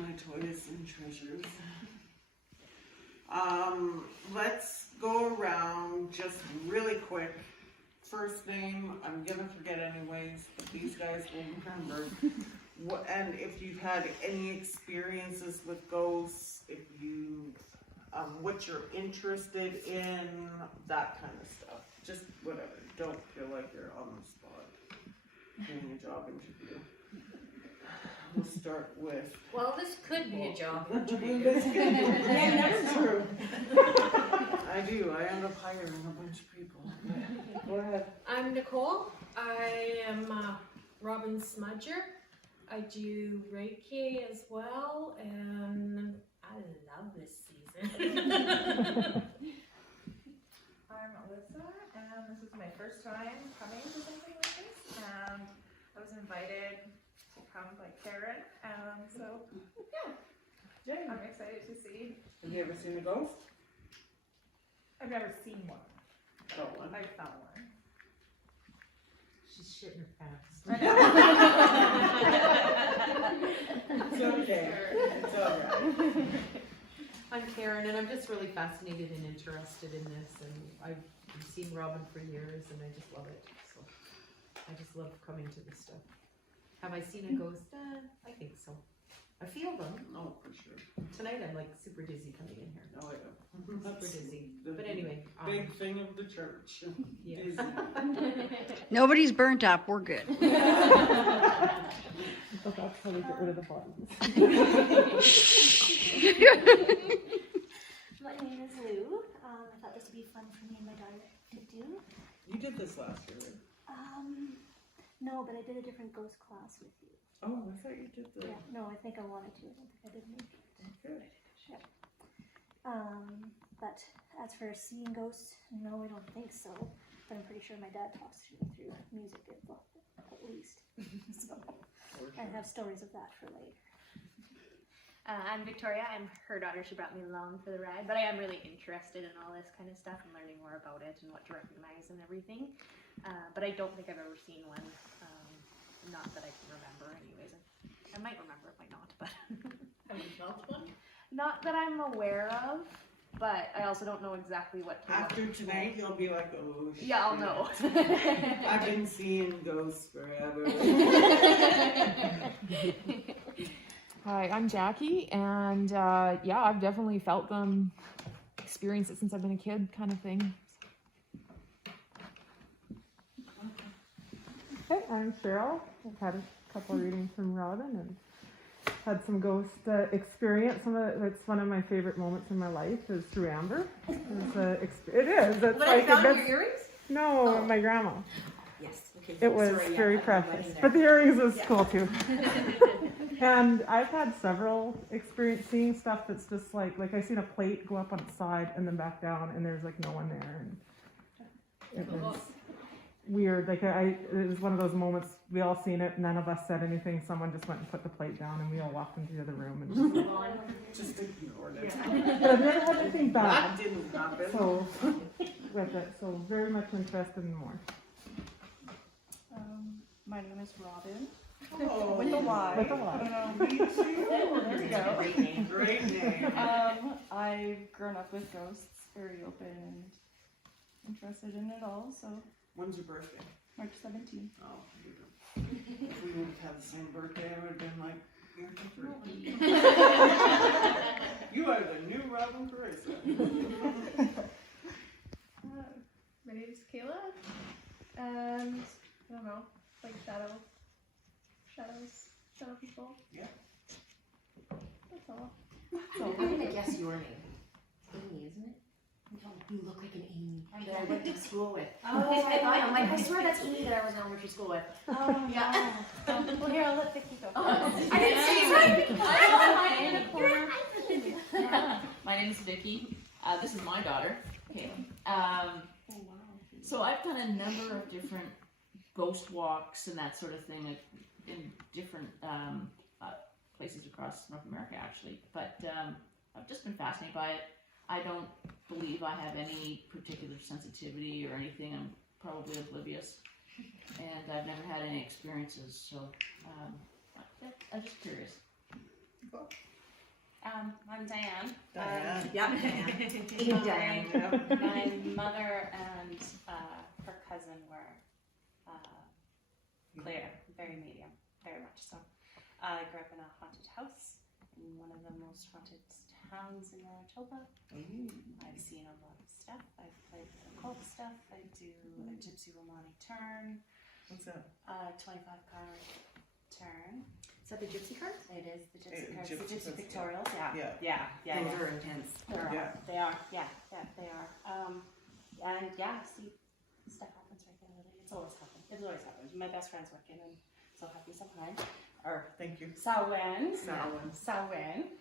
my toys and treasures. Let's go around just really quick. First name, I'm gonna forget anyways, but these guys will remember. And if you've had any experiences with ghosts, if you, what you're interested in, that kind of stuff. Just whatever. Don't feel like you're on the spot doing a job interview. We'll start with. Well, this could be a job interview. Yeah, that's true. I do. I end up hiring a bunch of people. Go ahead. I'm Nicole. I am Robyn's smudger. I do Reiki as well, and I love this season. I'm Alyssa, and this is my first time coming to something like this, and I was invited to come by Karen, and so yeah, I'm excited to see. Have you ever seen a ghost? I've never seen one. Felt one. I found one. She's shitting her pants. It's okay. It's alright. I'm Karen, and I'm just really fascinated and interested in this, and I've seen Robyn for years, and I just love it. So I just love coming to this stuff. Have I seen a ghost? I think so. I feel them. Oh, for sure. Tonight I'm like super dizzy coming in here. Oh, yeah. Super dizzy. The But anyway. big thing of the church. Yes. Dizzy. Nobody's burnt up. We're good. But that's how we get rid of the bodies. My name is Lou. I thought this would be fun for me and my daughter to do. You did this last year, right? No, but I did a different ghost class with you. Oh, I thought you did the. Yeah, no, I think I wanted to. I don't think I did make it. Good. Yeah. But as for seeing ghosts, no, I don't think so. But I'm pretty sure my dad talks to me through music at least. So I have stories of that for later. I'm Victoria. I'm her daughter. She brought me along for the ride, but I am really interested in all this kind of stuff and learning more about it and what to recognize and everything. But I don't think I've ever seen one. Not that I can remember anyways. I might remember, it might not, but Have you felt one? not that I'm aware of, but I also don't know exactly what to After tonight, you'll be like, oh, shit. Yeah, I'll know. I've been seeing ghosts forever. Hi, I'm Jackie, and yeah, I've definitely felt them, experienced it since I've been a kid, kind of thing. Hey, I'm Cheryl. I've had a couple of readings from Robyn and had some ghost experience. It's one of my favorite moments in my life is through Amber. It is. It's When like I found your earrings? No, my grandma. Yes. Okay. It was Sorry, very yeah, precious, there. but the earrings was cool too. And I've had several experience seeing stuff that's just like I seen a plate go up on its side and then back down, and there's like no one there, and it was weird. Like it was one of those moments we all seen it. None of us said anything. Someone just went and put the plate down, and we all walked into the other room. And Just ignored it. but I've never had anything bad. That didn't happen. So with it, so very much interested in more. My name is Robyn. Oh, With a Y. With a Y. me too. There we go. Great name. Great name. I've grown up with ghosts, very open and interested in it all. So When's your birthday? March 17th. Oh, if we would have had the same birthday, I would have been like, you're different. You are the new Robyn Carissa. My name is Kayla, and I don't know, like shadow people. Yeah. That's all. I'm gonna guess your name. Amy, isn't it? You look like an Amy that I went to school with. Oh, I'm like, I swear that's Amy that I was in elementary school with. Oh, Yeah. Well, here, I'll let Vicky go. I didn't see you. My name is Vicky. This is my daughter, Caitlin. So I've done a number of different ghost walks and that sort of thing in different places across North America, actually. But I've just been fascinated by it. I don't believe I have any particular sensitivity or anything. I'm probably oblivious, and I've never had any experiences. So I'm just curious. I'm Diane. Diane. Yeah, Diane. My mother and her cousin were Claire, very medium, very much so. I grew up in a haunted house in one of the most haunted towns in Manitoba. I've seen a lot of stuff. I've played with occult stuff. I do a gypsy Romani turn. What's that? 25-card turn. Is that the gypsy card? It is the gypsy cards, gypsy the gypsy cards, pictorials. Yeah. Those are intense. They are. Yeah, they are. And yeah, see, stuff happens regularly. It's always happened. It's always happened. My best friend's working in so happy sometimes. Or Thank you. Samhain. Samhain. Samhain.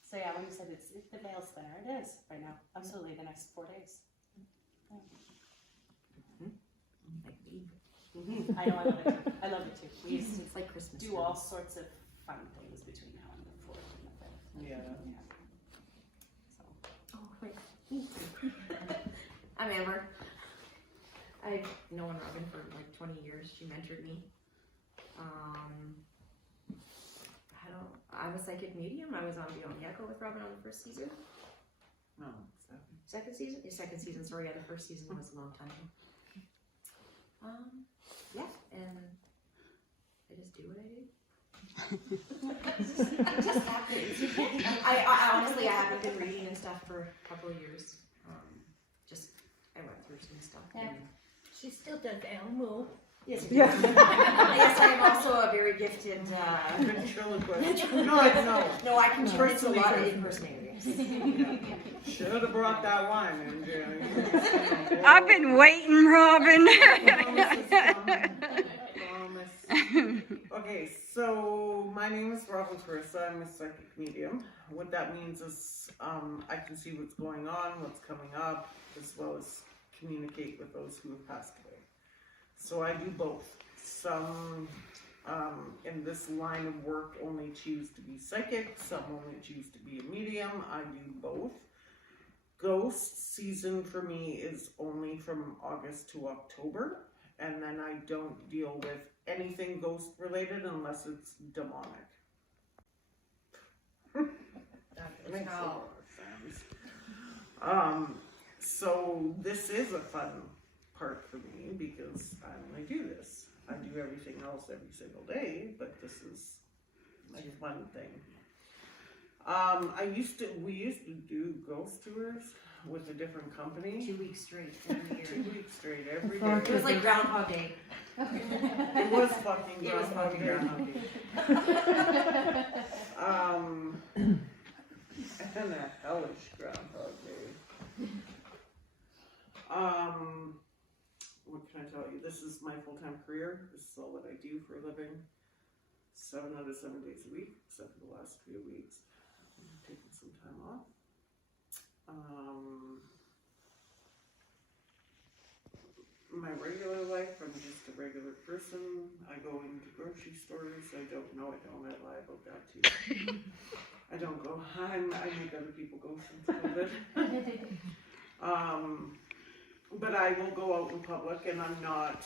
So yeah, when you said it's the veil spinner, it is right now. Absolutely, the next 4 days. I know, I love it too. I love it too. We used to It's like Christmas. do all sorts of fun things between now and the 4th and the 5th. Yeah. So. Oh, wait. I'm Amber. I've known Robyn for like 20 years. She mentored me. I'm a psychic medium. I was on Beyond the Echo with Robyn on the first season. No, Second season? The second season, sorry, yeah, the first season was a long time ago. Yeah, and I just do what I do. It just happens. I honestly, I haven't been reading and stuff for a couple of years. I went through some stuff. Yeah. She still does Elmo. Yes, yes, I am also a very gifted ventriloquist. No, I can turn into a lot of impersonators. Should have brought that wine, Andrea. I've been waiting, Robyn. Okay, so my name is Robyn Carissa. I'm a psychic medium. What that means is I can see what's going on, what's coming up, as well as communicate with those who have passed away. So I do both. Some in this line of work only choose to be psychic, some only choose to be a medium. I do both. Ghost season for me is only from August to October, and then I don't deal with anything ghost related unless it's demonic. That makes a lot of sense. So this is a fun part for me because I only do this. I do everything else every single day, but this is my fun thing. We used to do ghost tours with a different company. 2 weeks straight every year. 2 weeks straight every day. It was like Groundhog Day. It was fucking Groundhog Day. And a hellish Groundhog Day. What can I tell you? This is my full-time career. This is all that I do for a living. 7 out of 7 days a week, except for the last few weeks. I'm taking some time off. My regular life, I'm just a regular person. I go into grocery stores. I lie about that too. I don't go, I make other people go since COVID. But I will go out in public, and I'm not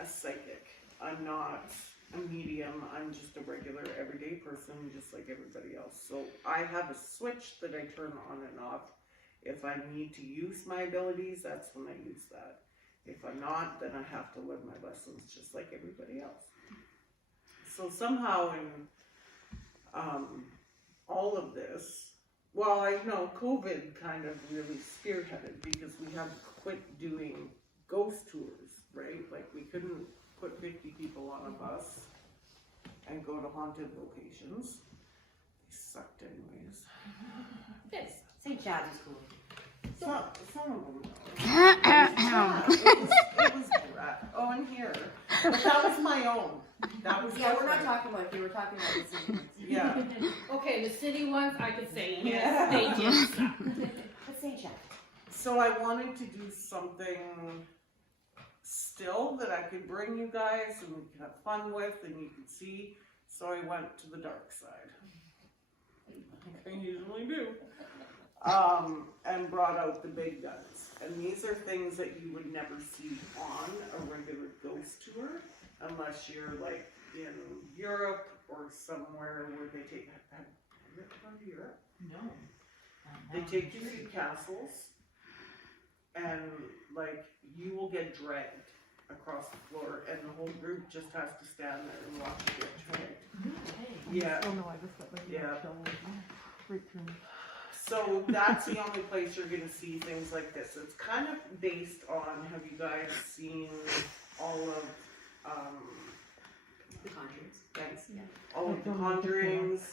a psychic. I'm not a medium. I'm just a regular, everyday person, just like everybody else. So I have a switch that I turn on and off. If I need to use my abilities, that's when I use that. If I'm not, then I have to live my lessons just like everybody else. So somehow in all of this, well, I know COVID kind of really spearheaded because we had to quit doing ghost tours, right? Like we couldn't put 50 people on a bus and go to haunted locations. They sucked anyways. Yes. St. Chad's is cool. Some of them it was crap. Oh, and here. But that was my own. That was Yeah, we're not talking about you, we're talking about the city ones. Yeah. Okay, the city ones, I could say yes, they just suck. But St. Chad's. So I wanted to do something still that I could bring you guys and we could have fun with and you could see. So I went to the dark side. Like I usually do. And brought out the big guns. And these are things that you would never see on a regular ghost tour unless you're like in Europe or somewhere where they take, have you ever gone to Europe? No. They take you to castles, and like you will get dragged across the floor, and the whole group just has to stand there and watch you get dragged. Yeah. Oh no, I just got like Yeah. right through me. So that's the only place you're gonna see things like this. It's kind of based on, have you guys seen all of, The Conjurings. thanks, Yeah. all of the Conjurings,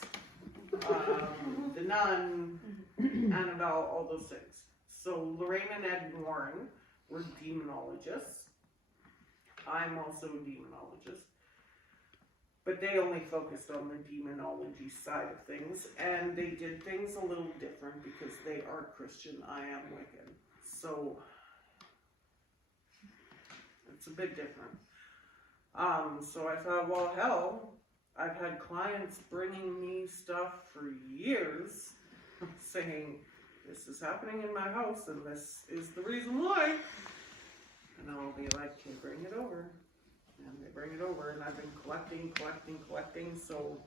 the Nun, Annabelle, all those things. So Lorraine and Ed Warren were demonologists. I'm also a demonologist. But they only focused on the demonology side of things, and they did things a little different because they are Christian, I am Wiccan. So it's a bit different. So I thought, well, hell, I've had clients bringing me stuff for years saying, this is happening in my house and this is the reason why. And I'll be like, okay, bring it over. And they bring it over, and I've been collecting. So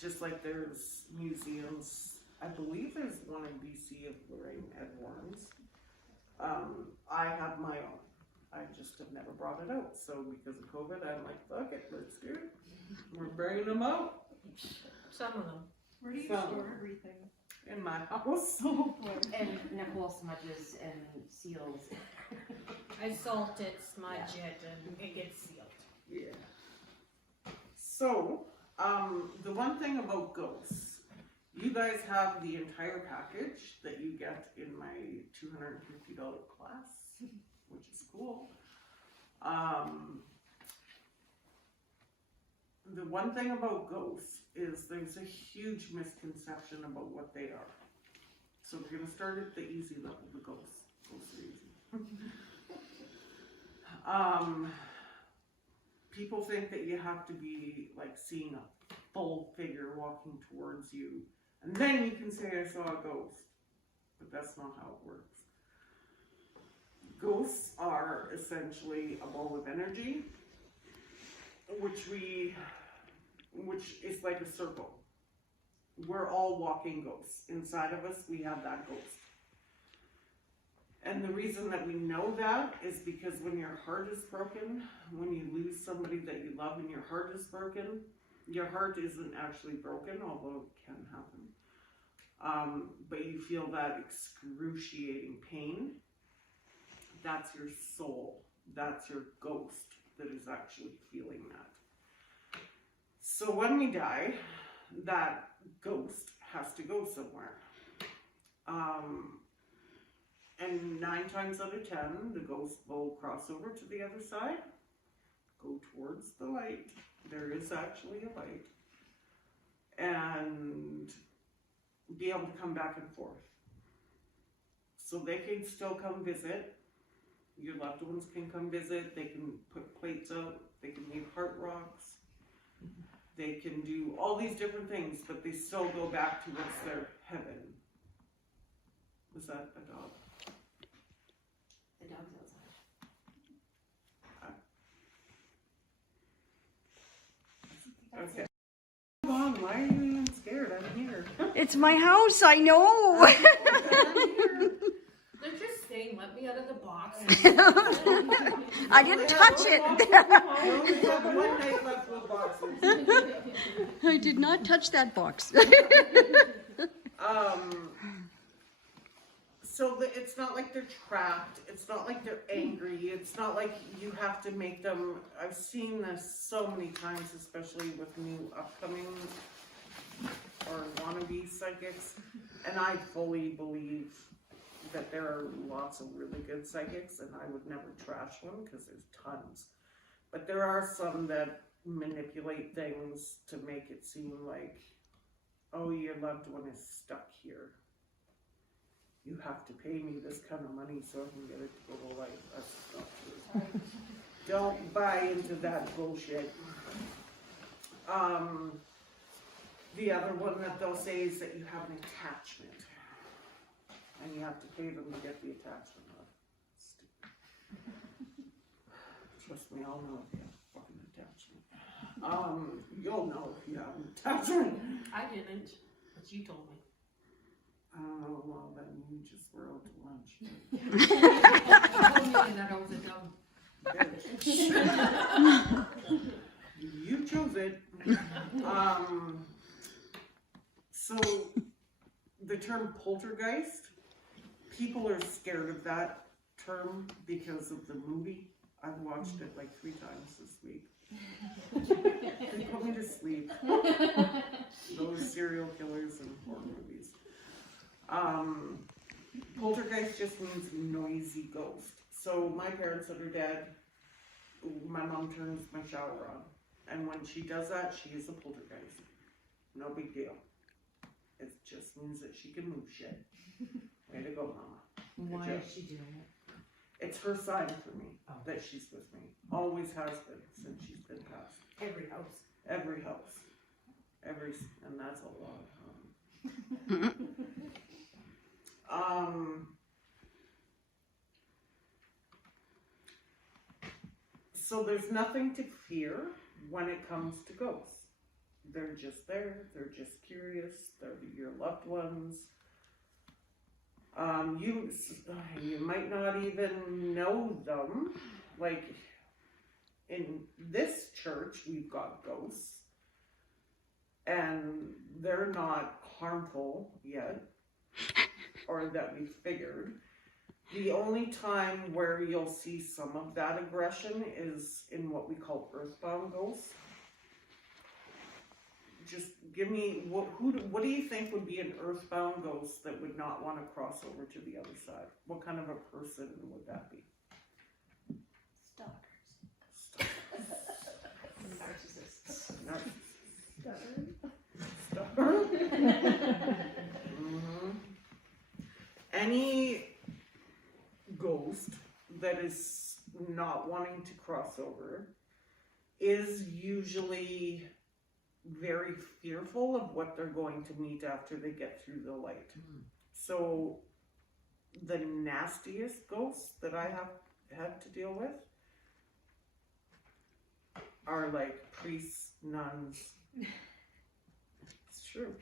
just like there's museums, I believe there's one in BC of Lorraine Ed Warren's. I have my own. I just have never brought it out. So because of COVID, I'm like, fuck it, let's do it. We're bringing them out. Some of them. Where do you Some. store everything? In my house. And Nicole smudges and seals. I salt it, smudge it, and it gets sealed. Yeah. So, the one thing about ghosts, you guys have the entire package that you get in my $250 class, which is cool. The one thing about ghosts is there's a huge misconception about what they are. So we're gonna start at the easy level, the ghosts. Ghosts are easy. People think that you have to be like seeing a full figure walking towards you, and then you can say, I saw a ghost. But that's not how it works. Ghosts are essentially a ball of energy, which is like a circle. We're all walking ghosts. Inside of us, we have that ghost. And the reason that we know that is because when your heart is broken, when you lose somebody that you love and your heart is broken, your heart isn't actually broken, although it can happen. But you feel that excruciating pain. That's your soul. That's your ghost that is actually feeling that. So when we die, that ghost has to go somewhere. And 9 times out of 10, the ghost will cross over to the other side, go towards the light. There is actually a light. And be able to come back and forth. So they can still come visit. Your loved ones can come visit. They can put plates out. They can leave heart rocks. They can do all these different things, but they still go back to what's their heaven. Was that a dog? The dog's outside. Okay. Come on, why are you even scared? I'm here. It's my house, I know. They're just saying, let me out of the box. I didn't touch it. I only have one night left with boxes. I did not touch that box. So it's not like they're trapped. It's not like they're angry. It's not like you have to make them. I've seen this so many times, especially with new upcoming or wannabe psychics, and I fully believe that there are lots of really good psychics, and I would never trash one because there's tons. But there are some that manipulate things to make it seem like, oh, your loved one is stuck here. You have to pay me this kind of money so I can get it to go to life. That's not true. Don't buy into that bullshit. The other one that they'll say is that you have an attachment. And you have to pay them to get the attachment off. Stupid. Trust me, I'll know if you have a fucking attachment. You'll know if you haven't. That's right. I didn't, but you told me. Well, then you just were out to lunch. You told me that I was a dumb. You chose it. So the term poltergeist, people are scared of that term because of the movie. I've watched it like 3 times this week. They put me to sleep. Those serial killers and horror movies. Poltergeist just means noisy ghost. So my parents said her dad, my mom turns my shower on. And when she does that, she is a poltergeist. No big deal. It just means that she can move shit. Way to go, mama. Why is she doing it? It's her sign for me that she's with me. Always has been since she's been passed. Every house. Every house. And that's a lot. So there's nothing to fear when it comes to ghosts. They're just there. They're just curious. They're your loved ones. You might not even know them. Like in this church, we've got ghosts, and they're not harmful yet, or that we figured. The only time where you'll see some of that aggression is in what we call earthbound ghosts. Just give me, what do you think would be an earthbound ghost that would not want to cross over to the other side? What kind of a person would that be? Narcissists. Stubborn. Any ghost that is not wanting to cross over is usually very fearful of what they're going to meet after they get through the light. So the nastiest ghosts that I have had to deal with are like priests, nuns. It's true.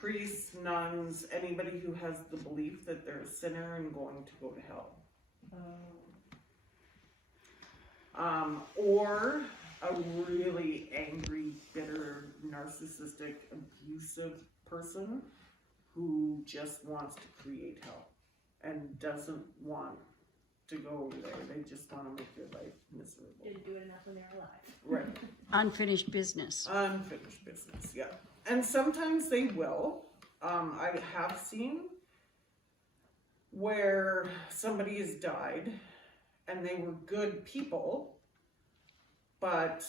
Priests, nuns, anybody who has the belief that they're a sinner and going to go to hell. Or a really angry, bitter, narcissistic, abusive person who just wants to create hell and doesn't want to go over there. They just want to make their life miserable. Didn't do it enough when they were alive. Right. Unfinished business. Unfinished business, yeah. And sometimes they will. I have seen where somebody has died and they were good people, but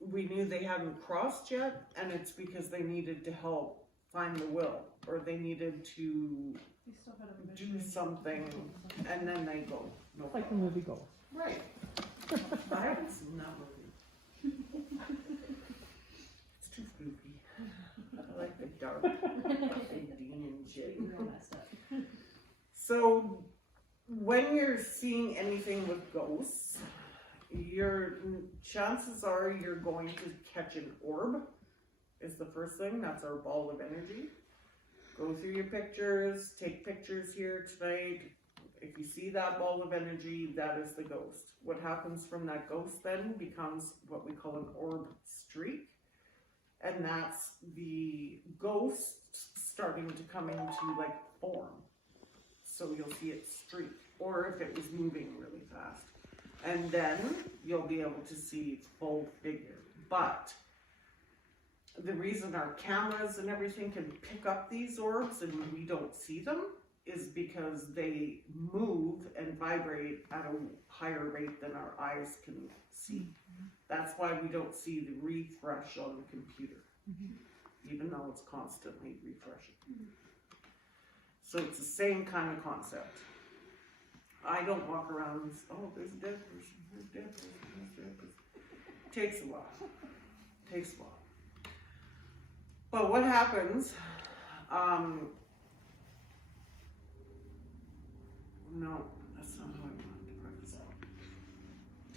we knew they hadn't crossed yet, and it's because they needed to help find the will, or they needed to do something, and then they go. No Like the movie Ghost. Right. I haven't seen that movie. It's too spooky. I like the dark and Dean and Jay. So when you're seeing anything with ghosts, your chances are you're going to catch an orb is the first thing. That's our ball of energy. Go through your pictures, take pictures here tonight. If you see that ball of energy, that is the ghost. What happens from that ghost then becomes what we call an orb streak. And that's the ghost starting to come into like form. So you'll see it streak, or if it was moving really fast. And then you'll be able to see full figure. But the reason our cameras and everything can pick up these orbs and we don't see them is because they move and vibrate at a higher rate than our eyes can see. That's why we don't see the refresh on the computer, even though it's constantly refreshing. So it's the same kind of concept. I don't walk around and say, oh, there's a dead person, there's a dead person, there's a dead person. Takes a while. Takes a while. But what happens, no, that's not how I wanted to preface that.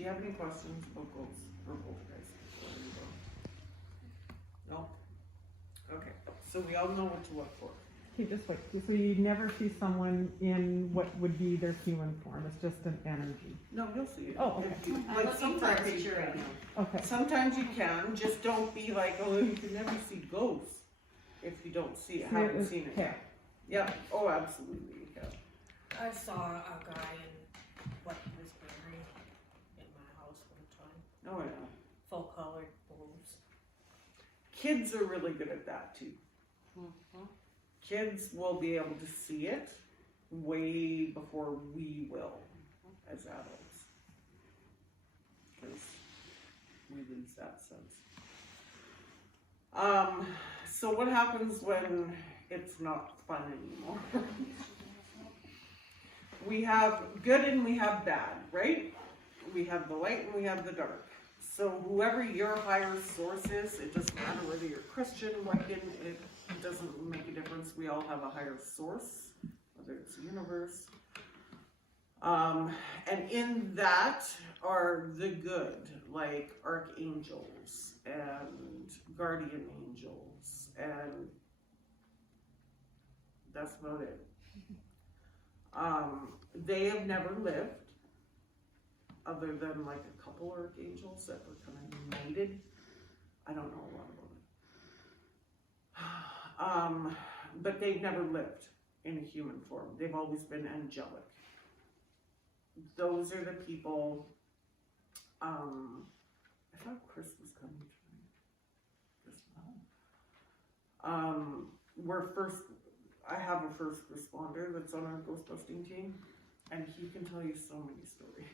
Do you have any questions about ghosts for both guys before we go? No? Okay, so we all know what to look for. Okay, just wait. So you never see someone in what would be their human form. It's just an energy. No, you'll see it. Oh, okay. If you- I'm like looking for a sometimes you picture right can. now. Okay. Sometimes you can, just don't be like, oh, you can never see ghosts if you don't see it, haven't seen it yet. Yep, oh, absolutely, you can. I saw a guy in what he was wearing in my house one time. Oh, yeah. Full colored bulbs. Kids are really good at that too. Kids will be able to see it way before we will as adults. Because we lose that sense. So what happens when it's not fun anymore? We have good and we have bad, right? We have the light and we have the dark. So whoever your higher source is, it doesn't matter whether you're Christian, Wiccan, it doesn't make a difference. We all have a higher source, whether it's the universe. And in that are the good, like archangels and guardian angels, and that's about it. They have never lived, other than like a couple archangels that were kind of united. I don't know a lot about it. But they've never lived in a human form. They've always been angelic. Those are the people, I thought Chris was coming tonight. I have a first responder that's on our ghost busting team, and he can tell you so many stories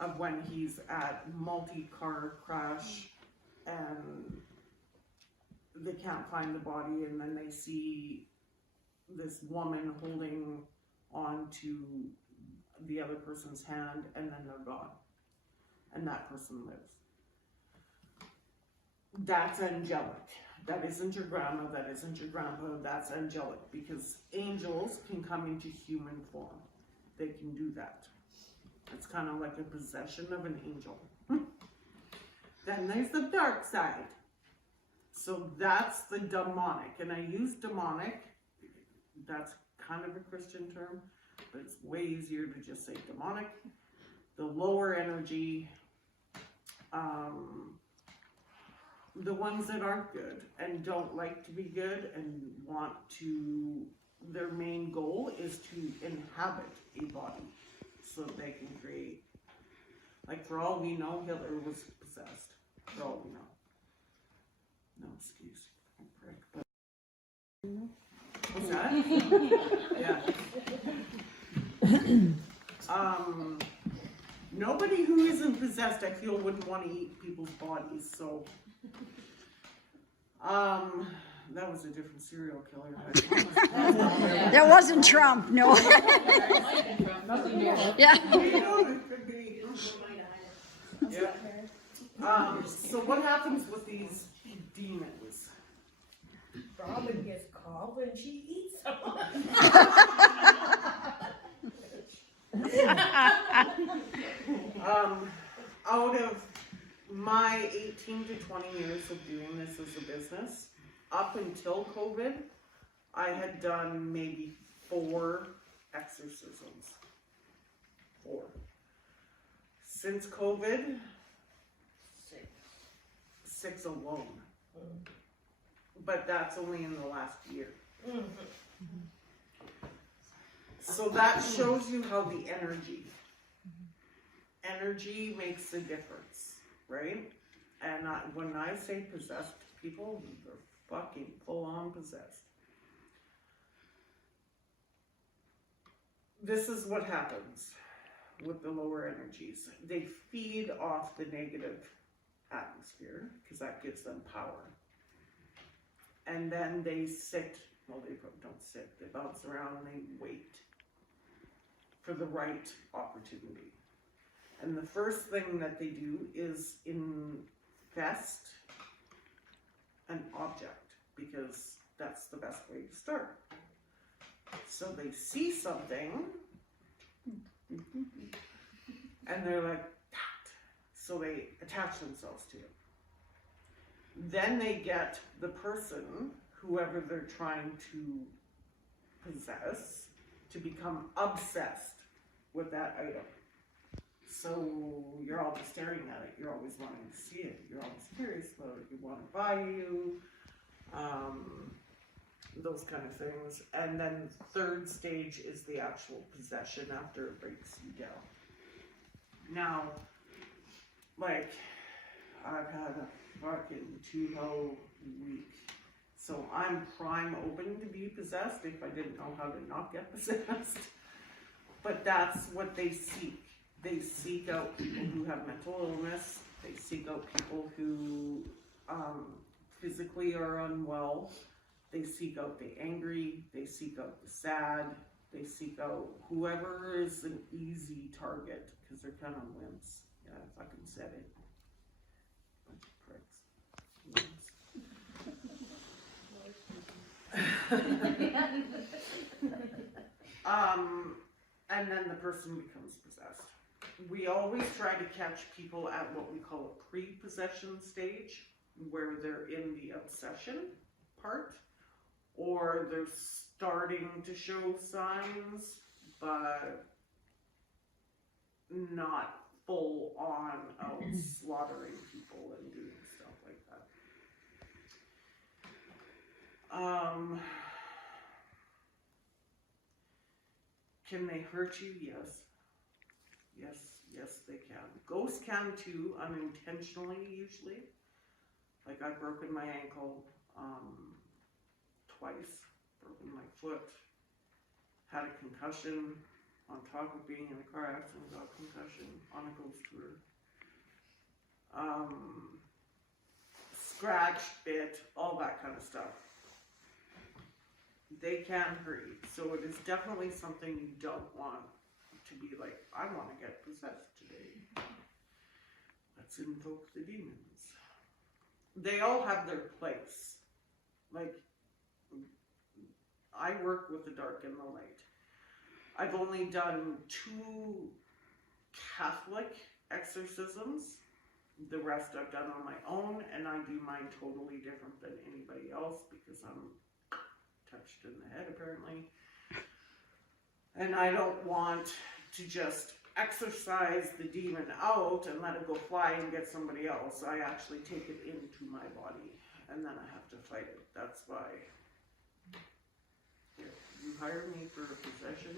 of when he's at multi-car crash and they can't find the body, and then they see this woman holding on to the other person's hand, and then they're gone, and that person lives. That's angelic. That isn't your grandma, that isn't your grandpa, that's angelic, because angels can come into human form. They can do that. It's kind of like a possession of an angel. Then there's the dark side. So that's the demonic, and I use demonic, that's kind of a Christian term, but it's way easier to just say demonic. The lower energy, the ones that aren't good and don't like to be good and want to, their main goal is to inhabit a body so they can create. Like for all we know, Hitler was possessed. For all we know. No excuse, prick, but what's that? Yeah. Nobody who isn't possessed, I feel, wouldn't want to eat people's bodies, so. That was a different serial killer. That wasn't Trump, no. Yeah. You know, it could be. Yeah. So what happens with these demons? Robyn gets called and she eats someone. Out of my 18 to 20 years of doing this as a business, up until COVID, I had done maybe 4 exorcisms. 4. Since COVID, 6 alone. But that's only in the last year. So that shows you how the energy makes a difference, right? And when I say possessed people, they're fucking full on possessed. This is what happens with the lower energies. They feed off the negative atmosphere because that gives them power. And then they sit, well, they don't sit, they bounce around and they wait for the right opportunity. And the first thing that they do is infest an object, because that's the best way to start. So they see something and they're like, So they attach themselves to you. Then they get the person, whoever they're trying to possess, to become obsessed with that item. So you're always staring at it, you're always wanting to see it, you're always curious about it, you want to buy you, those kind of things. And then the third stage is the actual possession after it breaks you down. Now, like, I've had a fucking 2-whole week. So I'm prime open to be possessed if I didn't know how to not get possessed. But that's what they seek. They seek out people who have mental illness. They seek out people who physically are unwell. They seek out the angry. They seek out the sad. They seek out whoever is an easy target, because they're kind of wimps. Yeah, I fucking said it. Bunch of pricks. And then the person becomes possessed. We always try to catch people at what we call a pre-possession stage, where they're in the obsession part, or they're starting to show signs, but not full on out slaughtering people and doing stuff like that. Can they hurt you? Yes. Yes, they can. Ghosts can too, unintentionally usually. Like, I've broken my ankle twice, broken my foot, had a concussion on top of being in a car accident, got a concussion on a ghost tour. Scratched, bit, all that kind of stuff. They can hurt you. So it is definitely something you don't want to be like, I want to get possessed today. Let's invoke the demons. They all have their place. Like, I work with the dark and the light. I've only done 2 Catholic exorcisms. The rest I've done on my own, and I do mine totally different than anybody else because I'm touched in the head apparently. And I don't want to just exorcise the demon out and let it go fly and get somebody else. I actually take it into my body and then I have to fight it. That's why if you hire me for a possession,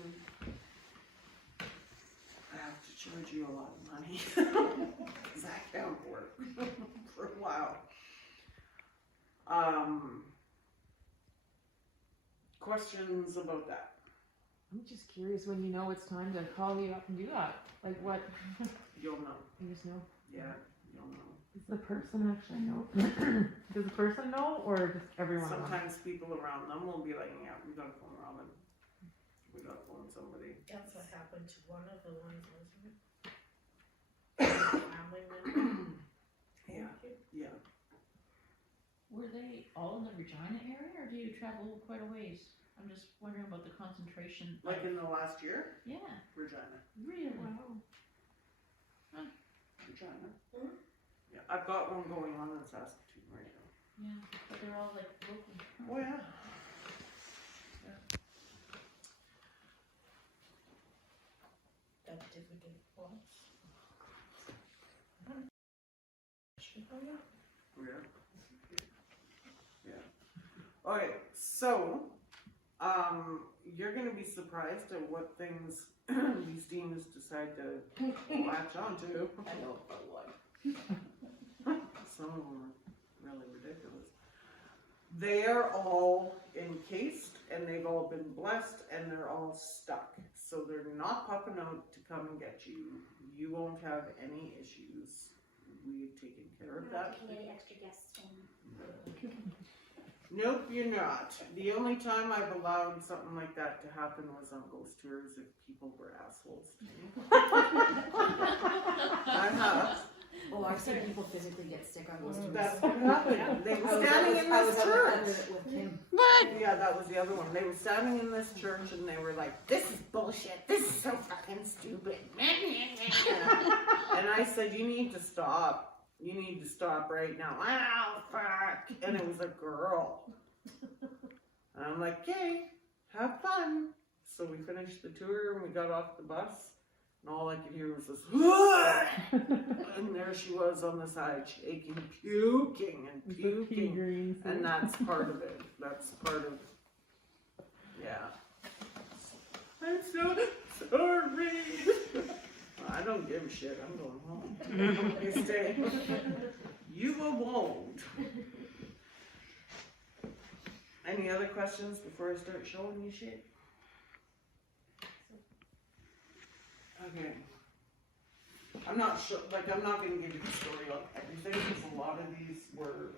I have to charge you a lot of money because that can't work for a while. Questions about that? I'm just curious when you know it's time to call you up and do that. Like what? You'll know. You just know? Yeah, you'll know. Does the person actually know? Does the person know, or just everyone? Sometimes people around them will be like, yeah, we gotta phone Robyn. We gotta phone somebody. That's what happened to one of the ones, wasn't it? Family member. Yeah. Were they all in the Regina area, or do you travel quite a ways? I'm just wondering about the concentration. Like in the last year? Yeah. Regina. Really? Wow. Regina. Hmm? Yeah, I've got one going on in Saskatchewan right now. Yeah, but they're all like local. Oh yeah. That dividend was. Yeah. Okay, so you're gonna be surprised at what things these demons decide to latch onto. I know about what. Some of them are really ridiculous. They are all encased and they've all been blessed and they're all stuck. So they're not popping out to come and get you. You won't have any issues. We've taken care of that. Taking any extra guests home. Nope, you're not. The only time I've allowed something like that to happen was on ghost tours if people were assholes to me. I have. Oh, I've seen people physically get sick on those tours. That's what happened. They were standing in this church. With Kim. Yeah, that was the other one. They were standing in this church and they were like, this is bullshit. This is so fucking stupid. And I I said, you need to stop. You need to stop right now. Ow, fuck. And it was a girl. And I'm like, okay, have fun. So we finished the tour and we got off the bus. And all I could hear was this, and there she was on the side, shaking, puking and puking. And that's part of it. That's part of, yeah. I'm so sorry. I don't give a shit. I'm going home. You stay. You won't. Any other questions before I start showing you shit? Okay. I'm not sure, like, I'm not going to give you the story on everything, because a lot of these were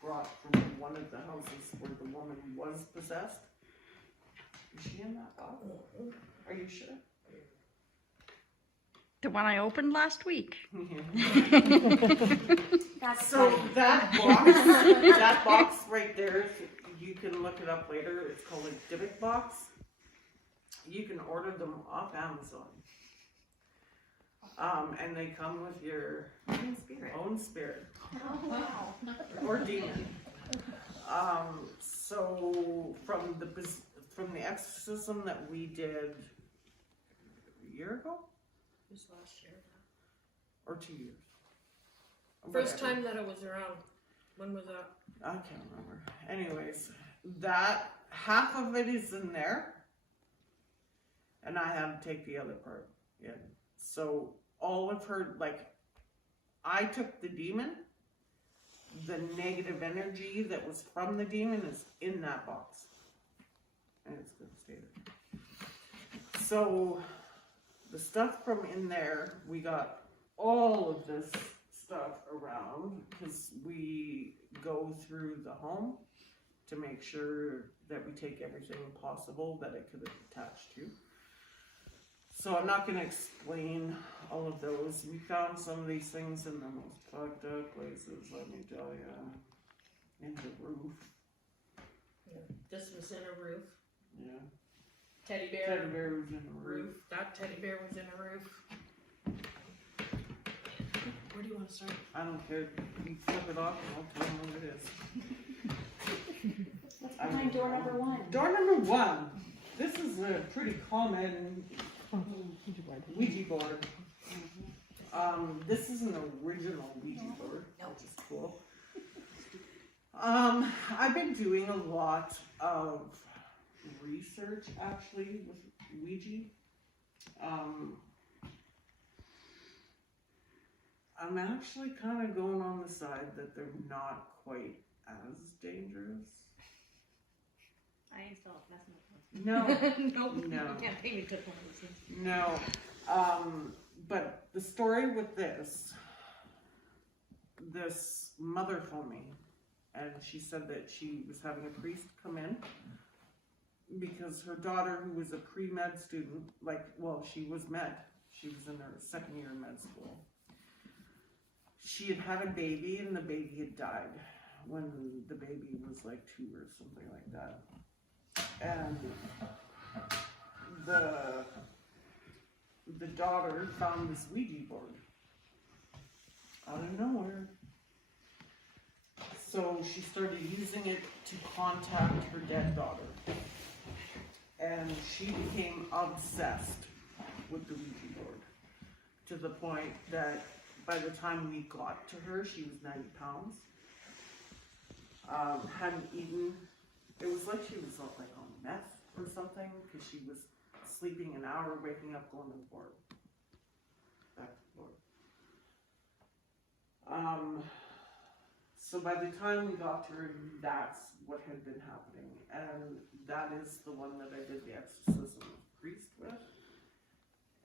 brought from one of the houses where the woman was possessed. Is she in that box? Are you sure? The one I opened last week. That's So funny. that box right there, you can look it up later. It's called a Dybbuk box. You can order them off Amazon. And they come with your own spirit. Oh, wow. Or demon. So from the exorcism that we did a year ago This last year. or 2 years. First Whatever. time that it was around. When was that? I can't remember. Anyways, that half of it is in there, and I had to take the other part in. So all of her, like, I took the demon. The negative energy that was from the demon is in that box, and it's gonna stay there. So the stuff from in there, we got all of this stuff around because we go through the home to make sure that we take everything possible that it could have attached to. So I'm not going to explain all of those. We found some of these things in the most fucked up places, let me tell you. In the roof. Yeah. This was in a roof. Yeah. Teddy bear. Teddy bear was in the roof. That teddy bear was in a roof. Where do you want to start? I don't care. You flip it off and I'll tell them what it is. What's behind door number 1? Door number 1. This is a pretty common Ouija board. This is an original Ouija board, which is cool. I've been doing a lot of research actually with Ouija. I'm actually kind of going on the side that they're not quite as dangerous. I ain't still messing with them. No, Nope. no. You can't pay me to play these things. no. But the story with this mother phoned me, and she said that she was having a priest come in because her daughter, who was a pre-med student, she was med. She was in her second year of med school. She had had a baby, and the baby had died when the baby was like 2 or something like that. And the daughter found this Ouija board out of nowhere. So she started using it to contact her dead daughter. And she became obsessed with the Ouija board to the point that by the time we got to her, she was 90 pounds. Hadn't eaten. It was like she was like on meth or something, because she was sleeping an hour, waking up, going to the board. Back to the board. So by the time we got to her, that's what had been happening. And that is the one that I did the exorcism of priest with.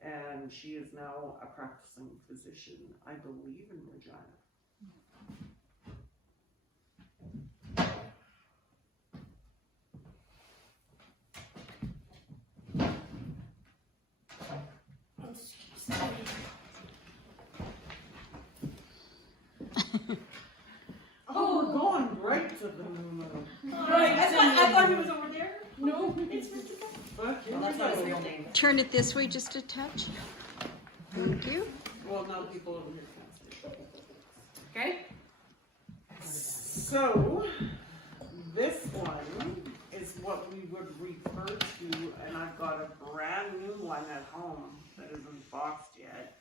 And she is now a practicing physician, I believe, in Regina. Oh, we're going right to the moon. Right, I thought he was over there. No. It's Mr. Fuck Well, that's not his real name. Turn it this way just a touch. Thank you. Well, no, people over here can't see. Okay? So, this one is what we would refer to, and I've got a brand new one at home that isn't boxed yet.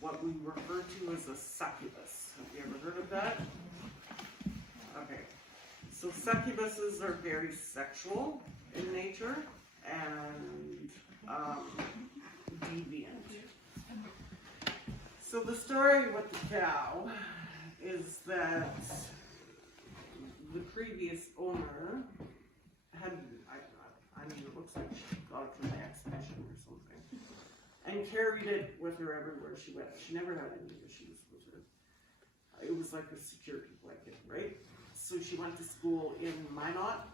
What we refer to as a succubus. Have you ever heard of that? Okay. So succubuses are very sexual in nature and deviant. So the story with the cow is that the previous owner had, I mean, it looks like she got it from the exhibition or something, and carried it with her everywhere she went. She never had any issues with her. It was like a security blanket, right? So she went to school in Minot,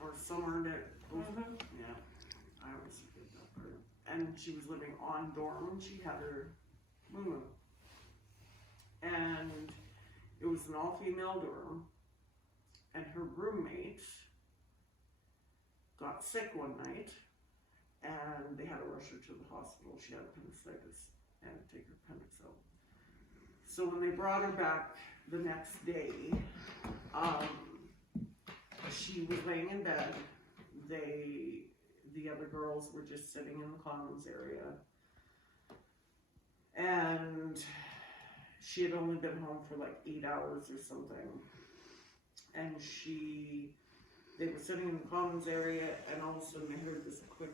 or somewhere there. Yeah, I always forget that part. And she was living on dorm, and she had her moo. And it was an all-female dorm, and her roommate got sick one night, and they had to rush her to the hospital. She had appendicitis and take her appendix out. So when they brought her back the next day, she was laying in bed. The other girls were just sitting in the commons area, and she had only been home for like 8 hours or something. And they were sitting in the commons area, and all of a sudden they heard this quick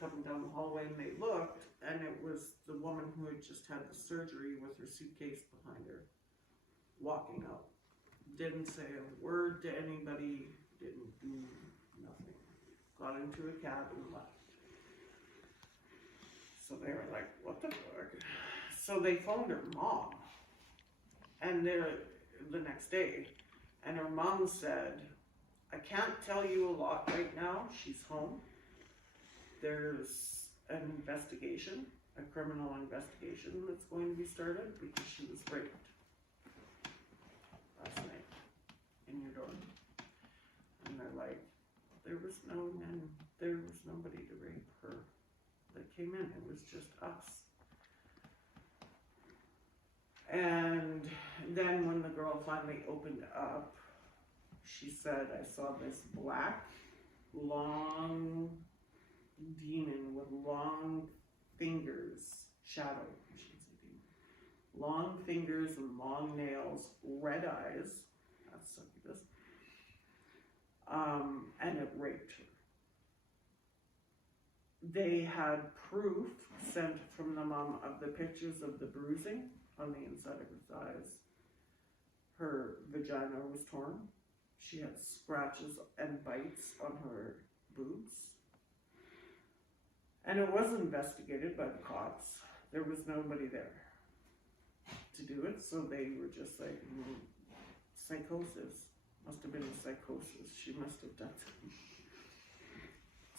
coming down the hallway, and they looked, and it was the woman who had just had the surgery with her suitcase behind her, walking out. Didn't say a word to anybody, didn't do nothing. Got into a cab and left. So they were like, what the fuck? So they phoned her mom, and the next day, and her mom said, I can't tell you a lot right now. She's home. There's an investigation, a criminal investigation that's going to be started because she was raped last night in your dorm. And they're like, there was nobody to rape her that came in. It was just us. And then when the girl finally opened up, she said, I saw this black, long demon with long fingers, shadow, I shouldn't say demon, long fingers and long nails, red eyes, that's succubus, and it raped her. They had proof sent from the mom of the pictures of the bruising on the inside of her thighs. Her vagina was torn. She had scratches and bites on her boobs. And it was investigated by the cops. There was nobody there to do it, so they were just like, psychosis. Must have been a psychosis. She must have done something.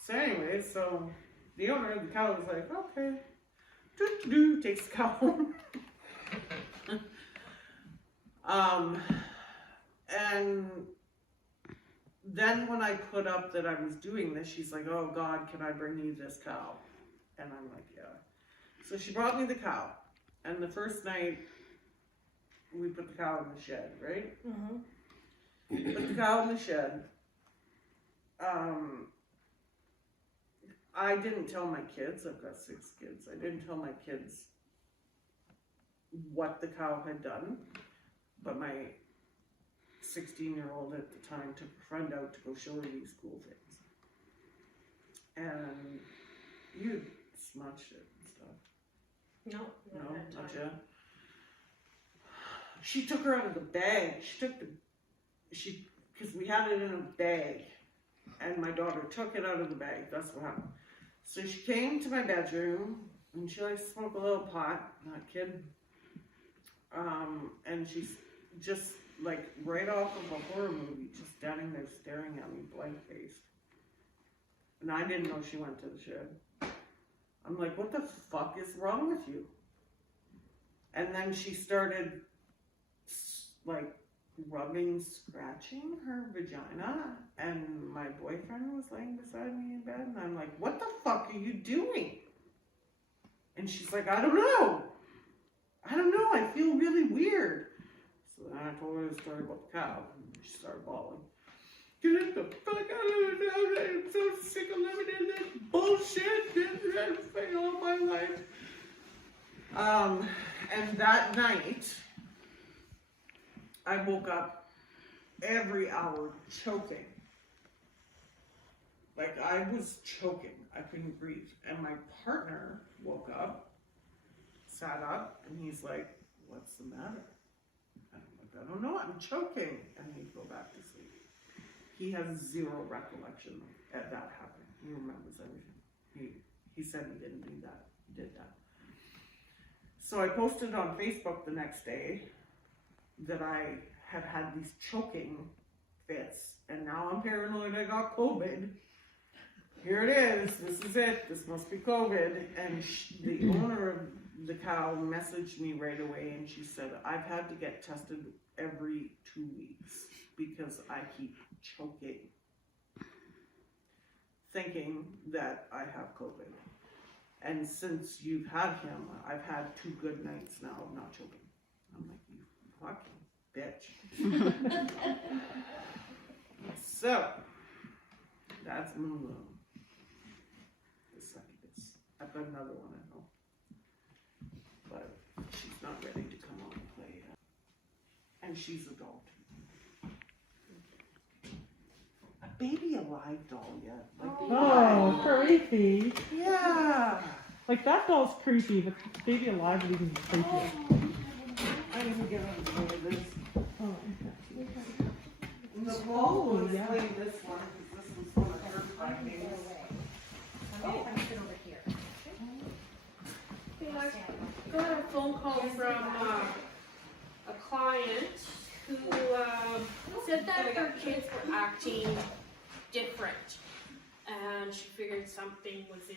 So anyway, so the owner of the cow was like, okay, takes the cow home. And then when I put up that I was doing this, she's like, oh God, can I bring you this cow? And I'm like, yeah. So she brought me the cow. And the first night, we put the cow in the shed, right? Mm-hmm. Put the cow in the shed. I didn't tell my kids, I've got 6 kids, I didn't tell my kids what the cow had done, but my 16-year-old at the time took a friend out to go show her these cool things. And you smudged it and stuff. No, not yet. She took her out of the bag. Because we had it in a bag, and my daughter took it out of the bag. That's what happened. So she came to my bedroom, and she likes to smoke a little pot, not kidding. And she's just like right off of a horror movie, just standing there staring at me blank-faced. And I didn't know she went to the shed. I'm like, what the fuck is wrong with you? And then she started like scratching her vagina, and my boyfriend was laying beside me in bed, and I'm like, what the fuck are you doing? And And she's like, I don't know. I feel really weird. So then I told her the story about the cow, and she started bawling. Get the fuck out of here! I'm so sick of living in this bullshit. This has been all my life. And that night, I woke up every hour choking. Like, I was choking. I couldn't breathe. And my partner woke up, sat up, and he's like, what's the matter? And I'm like, I don't know, I'm choking. And he'd go back to sleep. He has zero recollection at that happening. He remembers everything. He said he didn't do that. He did that. So I posted on Facebook the next day that I have had these choking fits, and now I'm paranoid I got COVID. Here it is. This is it. This must be COVID. And the owner of the cow messaged me right away, and she said, I've had to get tested every 2 weeks because I keep choking, thinking that I have COVID. And since you've had him, I've had 2 good nights now of not choking. I'm like, you fucking bitch. So, that's Moon. The second. I've got another one at home. But she's not ready to come on and play yet. And she's a doll too. A baby alive doll yet. Like Oh, creepy. Yeah. Like, that doll's creepy, but baby alive would even be creepier. I didn't get on the play this. Oh, Nicole was yeah. playing this one because this was one of her findings. I'm sitting over here. I got a phone call from a client who said that her kids were acting different, and she figured something was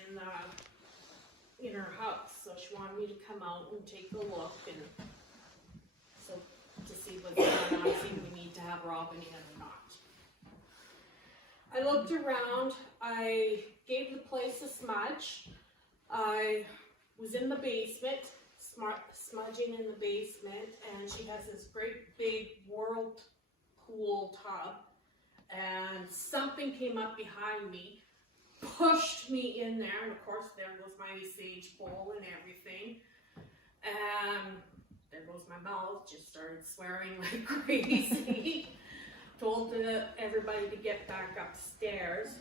in her house, so she wanted me to come out and take a look, and so to see what's going on, see if we need to have Robyn in or not. I looked around. I gave the place a smudge. I was in the basement, smudging in the basement, and she has this great big whirlpool tub, and something came up behind me, pushed me in there, and of course there goes my sage bowl and everything, and there goes my mouth, just started swearing like crazy. Told everybody to get back upstairs.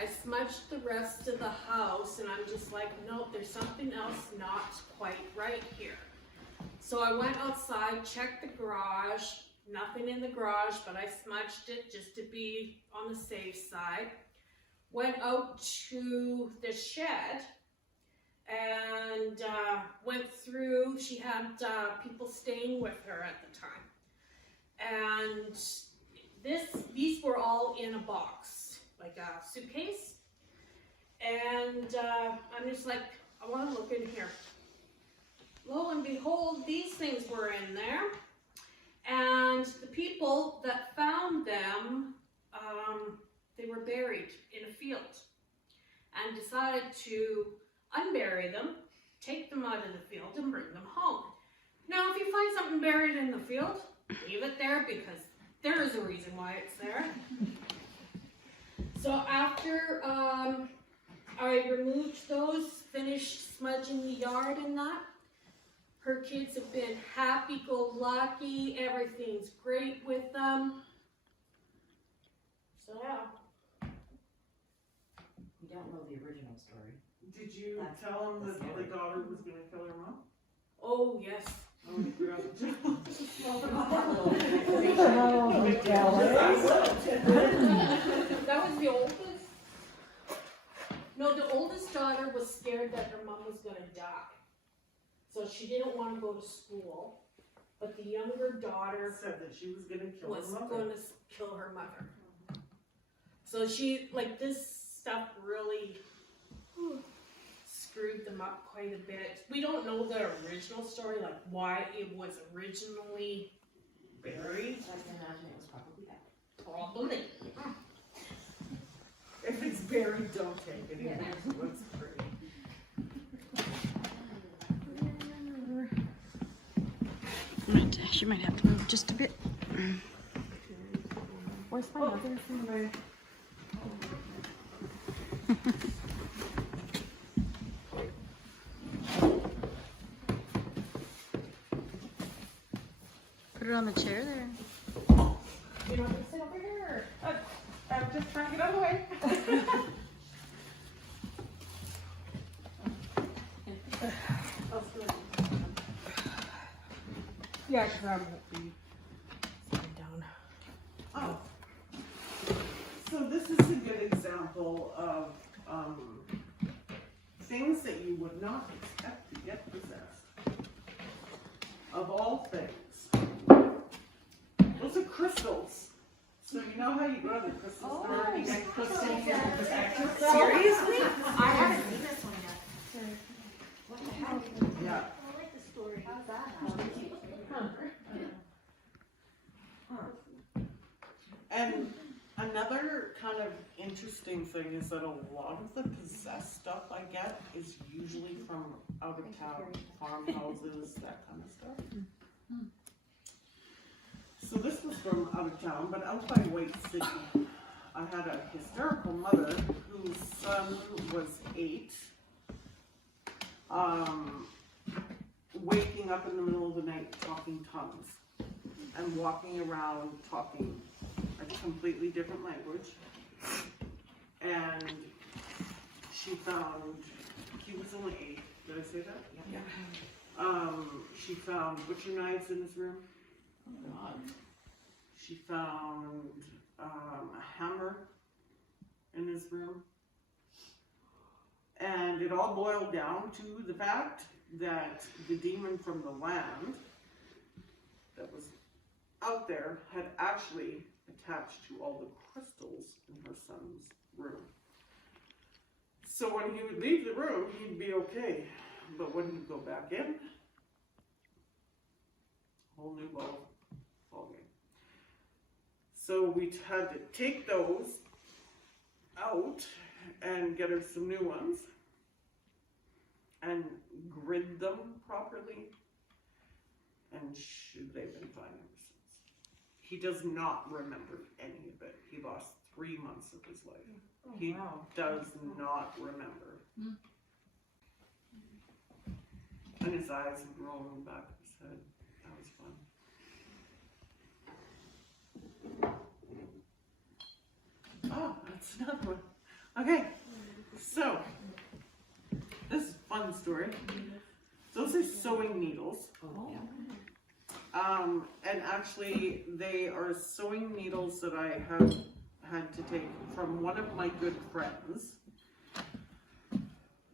I smudged the rest of the house, and I'm just like, nope, there's something else not quite right here. So I went outside, checked the garage, nothing in the garage, but I smudged it just to be on the safe side. Went out to the shed and went through. She had people staying with her at the time. And these were all in a box, like a suitcase. And I'm just like, I want to look in here. Lo and behold, these things were in there. And the people that found them, they were buried in a field, and decided to unbury them, take them out of the field, and bring them home. Now, if you find something buried in the field, leave it there, because there is a reason why it's there. So after I removed those, finished smudging the yard and that, her kids have been happy-go-lucky, everything's great with them. So yeah. You don't know the original story. Did you tell him that the daughter was going to kill her mom? Oh, yes. Oh, you forgot to That was the oldest. No, the oldest daughter was scared that her mom was going to die. So she didn't want to go to school. But the younger daughter said that she was going to kill was her mother. going to kill her mother. So she, like, this stuff really screwed them up quite a bit. We don't know the original story, like why it was originally buried. I can imagine it was probably that. Probably. If it's buried, don't take it. It looks pretty. She might have to move just a bit. Where's my other thing? Put it on the chair there. You don't have to sit over here. I'm just trying to get out of the way. Yeah, because I won't be sitting down. Oh. So this is a good example of things that you would not expect to get possessed. Of all things. Those are crystals. So you know how you go to the crystal store and you get crystals and protect yourself? Seriously? I haven't seen this one yet. What the heck? Yeah. I like the story. How's that happen? And another kind of interesting thing is that a lot of the possessed stuff I get is usually from out of town, farmhouses, that kind of stuff. So this was from out of town, but out by White City. I had a hysterical mother whose son was 8, waking up in the middle of the night talking tongues and walking around talking a completely different language. And she found, he was only 8, did I say that? Yeah. She found butcher knives in his room. Oh God. She found a hammer in his room. And it all boiled down to the fact that the demon from the land that was out there had actually attached to all the crystals in her son's room. So when he would leave the room, he'd be okay. But when he'd go back in, whole new ball game. So we had to take those out and get her some new ones and grid them properly, and they've been fine ever since. He does not remember any of it. He lost 3 months of his life. Oh, He wow. does not remember. And his eyes would roll in the back of his head. That was fun. Oh, that's another one. Okay, so this is a fun story. Those are sewing needles. Oh, yeah. And actually they are sewing needles that I have had to take from one of my good friends.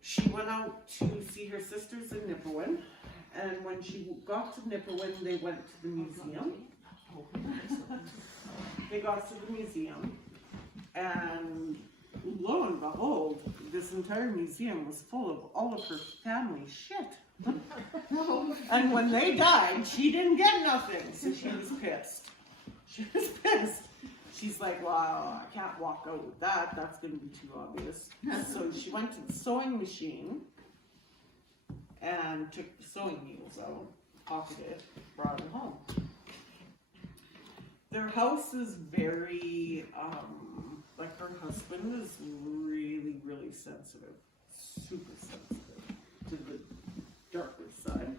She went out to see her sisters in Nipawin, and when she got to Nipawin, they went to the museum. They got to the museum, and lo and behold, this entire museum was full of all of her family shit. And when they died, she didn't get nothing, so she was pissed. She was pissed. She's like, well, I can't walk out with that. That's going to be too obvious. So she went to the sewing machine and took the sewing needles out, pocketed it, brought it home. Their house is very, like her husband is really, really sensitive, super sensitive to the darker side.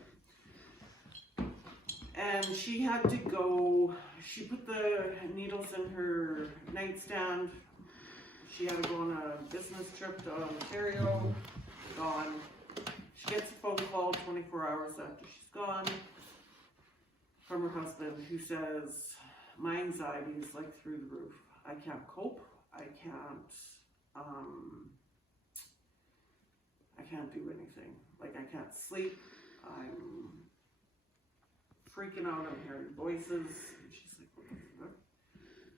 And she had to go, she put the needles in her nightstand. She had to go on a business trip to Ontario, gone. She gets a phone call 24 hours after she's gone from her husband who says, my anxiety is like through the roof. I can't cope. I can't do anything. Like I can't sleep. I'm freaking out. I'm hearing voices. And she's like, what the fuck?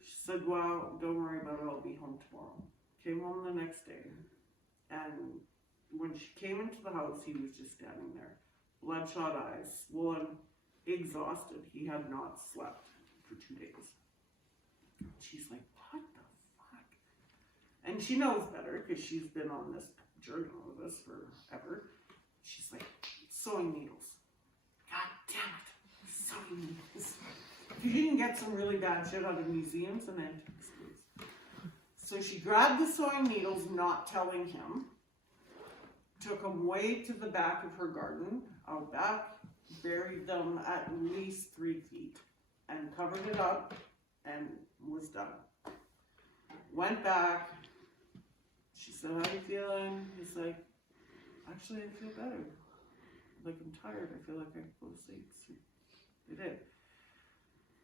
She said, well, don't worry about it. I'll be home tomorrow. Came home the next day. And when she came into the house, he was just standing there. Bloodshot eyes, swollen, exhausted. He had not slept for 2 days. She's like, what the fuck? And she knows better because she's been on this journey with us forever. She's like, sewing needles. God damn it, sewing You can get some really bad shit out of museums and antique stores. So she grabbed the sewing needles, not telling him, took them way to the back of her garden, out back, buried them at least 3 feet, and covered it up, and was done. Went back. She said, "How you feeling?" He's like, "Actually, I feel better. Like, I'm tired. I feel like I could go to sleep." So they did.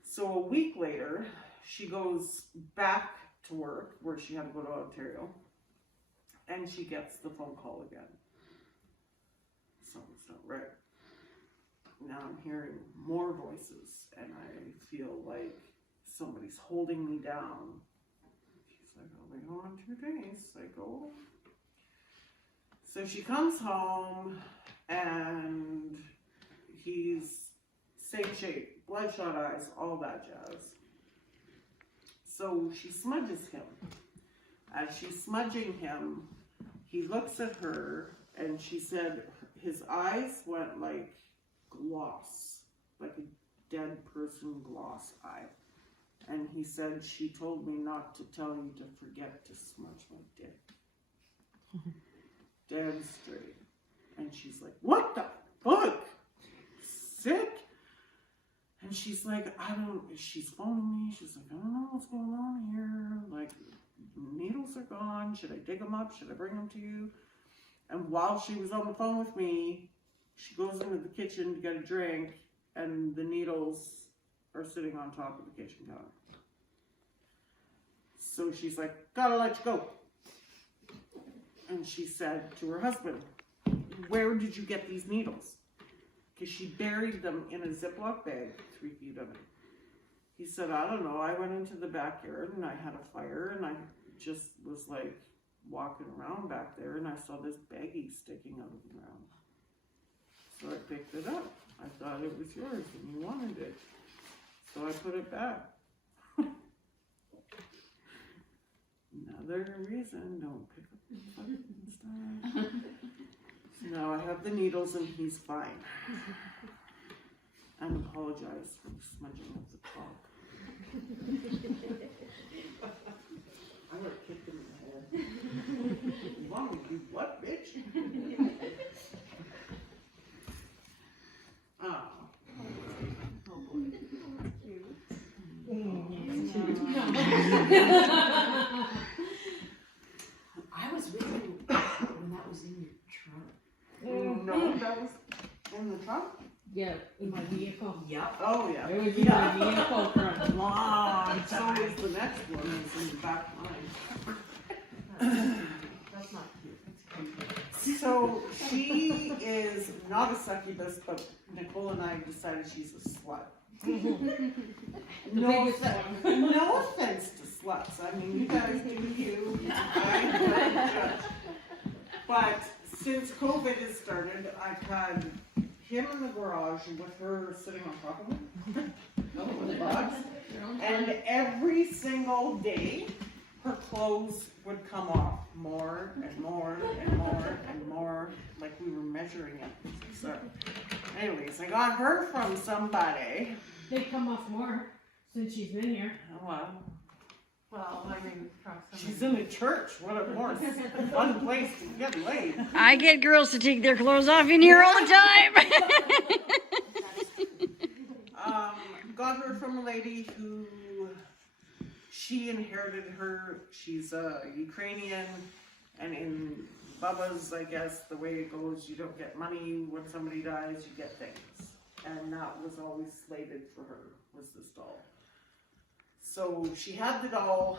So a week later, she goes back to work where she had to go to Ontario, and she gets the phone call again. Something's not right. Now I'm hearing more voices, and I feel like somebody's holding me down. She's like, "I'll be home in 2 days." I go. So she comes home, and he's same shape, bloodshot eyes, all that jazz. So she smudges him. As she's smudging him, he looks at her, and she said his eyes went like gloss, like a dead person gloss eye. And he said, "She told me not to tell you to forget to smudge my dick." Dead straight. And she's like, "What the fuck? Sick?" And she's like, she's phoning me. She's like, "I don't know what's going on here. Like, needles are gone. Should I dig them up? Should I bring them to you?" And while she was on the phone with me, she goes into the kitchen to get a drink, and the needles are sitting on top of the kitchen counter. So she's like, "Gotta let you go." And she said to her husband, "Where did you get these needles?" Because she buried them in a Ziploc bag 3 feet under. He said, "I don't know. I went into the backyard and I had a fire, and I just was like walking around back there, and I saw this baggie sticking out of the ground. So I picked it up. I thought it was yours and you wanted it. So I put it back." Another reason, don't pick up the fucking stuff. So now I have the needles and he's fine. And apologize for the smudging of the clock. I got kicked in the head. You want me to do what, bitch? Oh. Oh boy. I was with you when that was in your trunk. No, that was in the trunk? Yeah, in my vehicle. Yep. Oh, yeah. It was in my vehicle for a long So time. is the next one, is in the back line. That's not cute. So she is not a succubus, but Nicole and I decided she's a slut. No offense to sluts. I mean, you guys do you. I don't judge. But since COVID has started, I've had him in the garage with her sitting on top of him. With the dogs. And every single day, her clothes would come off more and more and more and more, like we were measuring it. So, anyways, I got her from somebody. They come off more since she's been here. Oh, wow. Well, I mean, She's in a church. What a more fun place to get laid. I get girls to take their clothes off in here all the time. Got her from a lady who she inherited her. She's a Ukrainian, and in Bubba's, I guess, the way it goes, you don't get money when somebody dies, you get things. And that was always slated for her, was this doll. So she had the doll,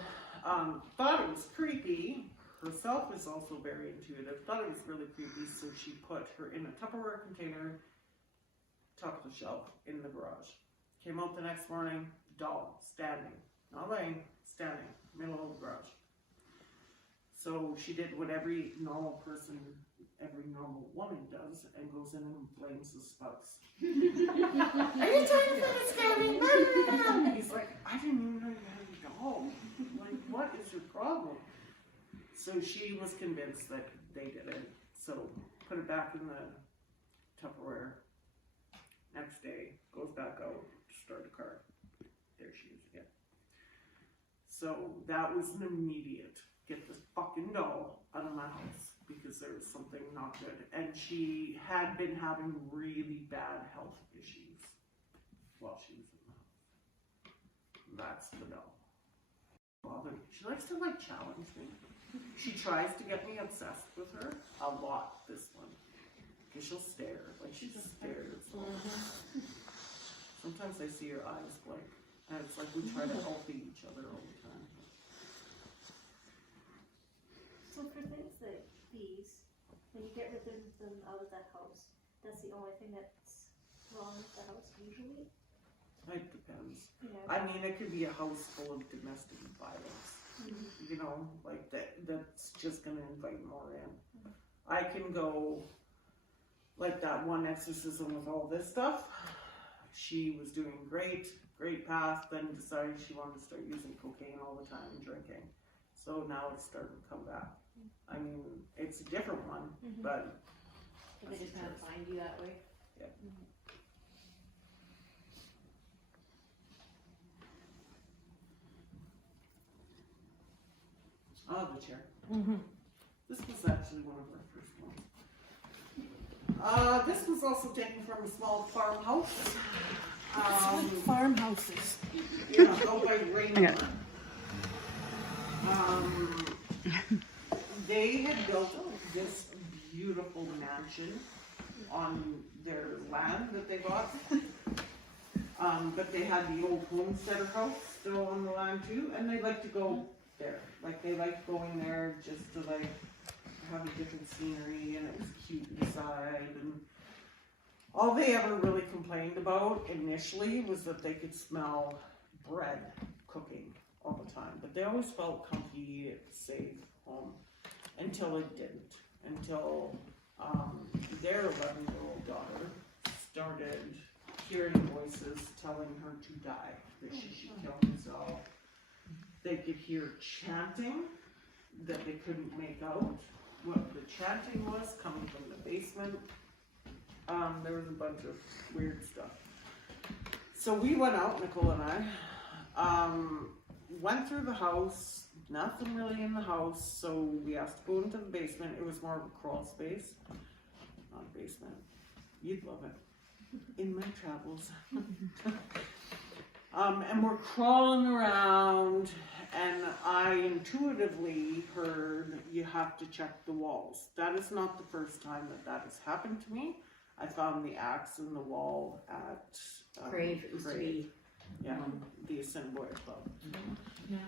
thought it was creepy. Herself is also very intuitive, thought it was really creepy, so she put her in a Tupperware container, top of the shelf, in the garage. Came out the next morning, doll, standing, not laying, standing, middle of the garage. So she did what every normal person, every normal woman does, and goes in and blames the spouse. Are you trying to put a scary? He's like, "I didn't even know you had a doll. Like, what is your problem?" So she was convinced that they did it. So put it back in the Tupperware. Next day, goes back out, So that was an immediate, get this fucking doll out of my house, because there was something not good. And she had been having really bad health issues while she was in the house. That's the doll. She likes to like challenge me. She tries to get me obsessed with her a lot, this one. Because she'll stare, like she just stares. Sometimes I see her eyes blink. And it's like we try to help each other all the time. So for things like these, when you get rid of them out of that house, that's the only thing that's wrong with the house usually? It depends. Yeah. I mean, it could be a house full of domestic violence. You know, like that's just gonna invite more in. I can go, like that one exorcism with all this stuff. She was doing great path, then decided she wanted to start using cocaine all the time and drinking. So now it's starting to come back. I mean, it's a different one, but They just kind of find you that way. Yeah. Oh, the chair. This was actually one of our first ones. This was also taken from a small farmhouse. Farmhouses. Yeah, out by Raymond. They had built this beautiful mansion on their land that they bought. But they had the old homesteader house still on the land too, and they like to go there. Like they liked going there just to like have a different scenery, and it was cute inside. And all they ever really complained about initially was that they could smell bread cooking all the time. But they always felt comfy, safe home until it didn't. Until their 11-year-old daughter started hearing voices telling her to die, that she should kill herself. They could hear chanting that they couldn't make out what the chanting was coming from the basement. There was a bunch of weird stuff. So we went out, Nicole and I, went through the house, nothing really in the house, so we asked to go into the basement. It was more of a crawl space, not a basement. You'd love it. In my travels. And we're crawling around, and I intuitively heard you have to check the walls. That is not the first time that has happened to me. I found the axe in the wall at Crave used to be. Yeah, the Assembly Club. Yeah.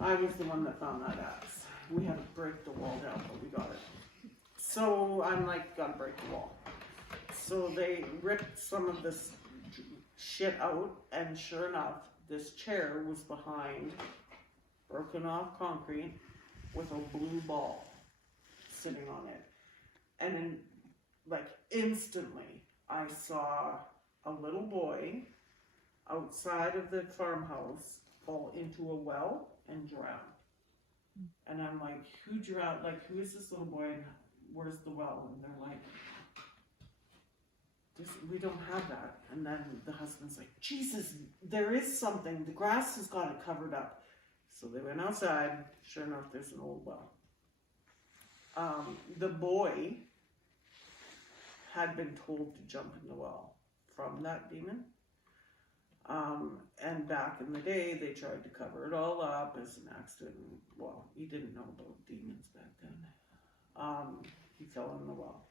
I was the one that found that axe. We had to break the wall down, but we got it. So I'm like, gotta break the wall. So they ripped some of this shit out, and sure enough, this chair was behind broken off concrete with a blue ball sitting on it. And then, like, instantly, I saw a little boy outside of the farmhouse fall into a well and drown. And I'm like, who drowned? Like, who is this little boy and where's the well? And they're like, we don't have that. And then the husband's like, Jesus, there is something. The grass has got it covered up. So they went outside. Sure enough, there's an old well. The boy had been told to jump in the well from that demon. And back in the day, they tried to cover it all up as an accident. Well, he didn't know about demons back then. He fell in the well.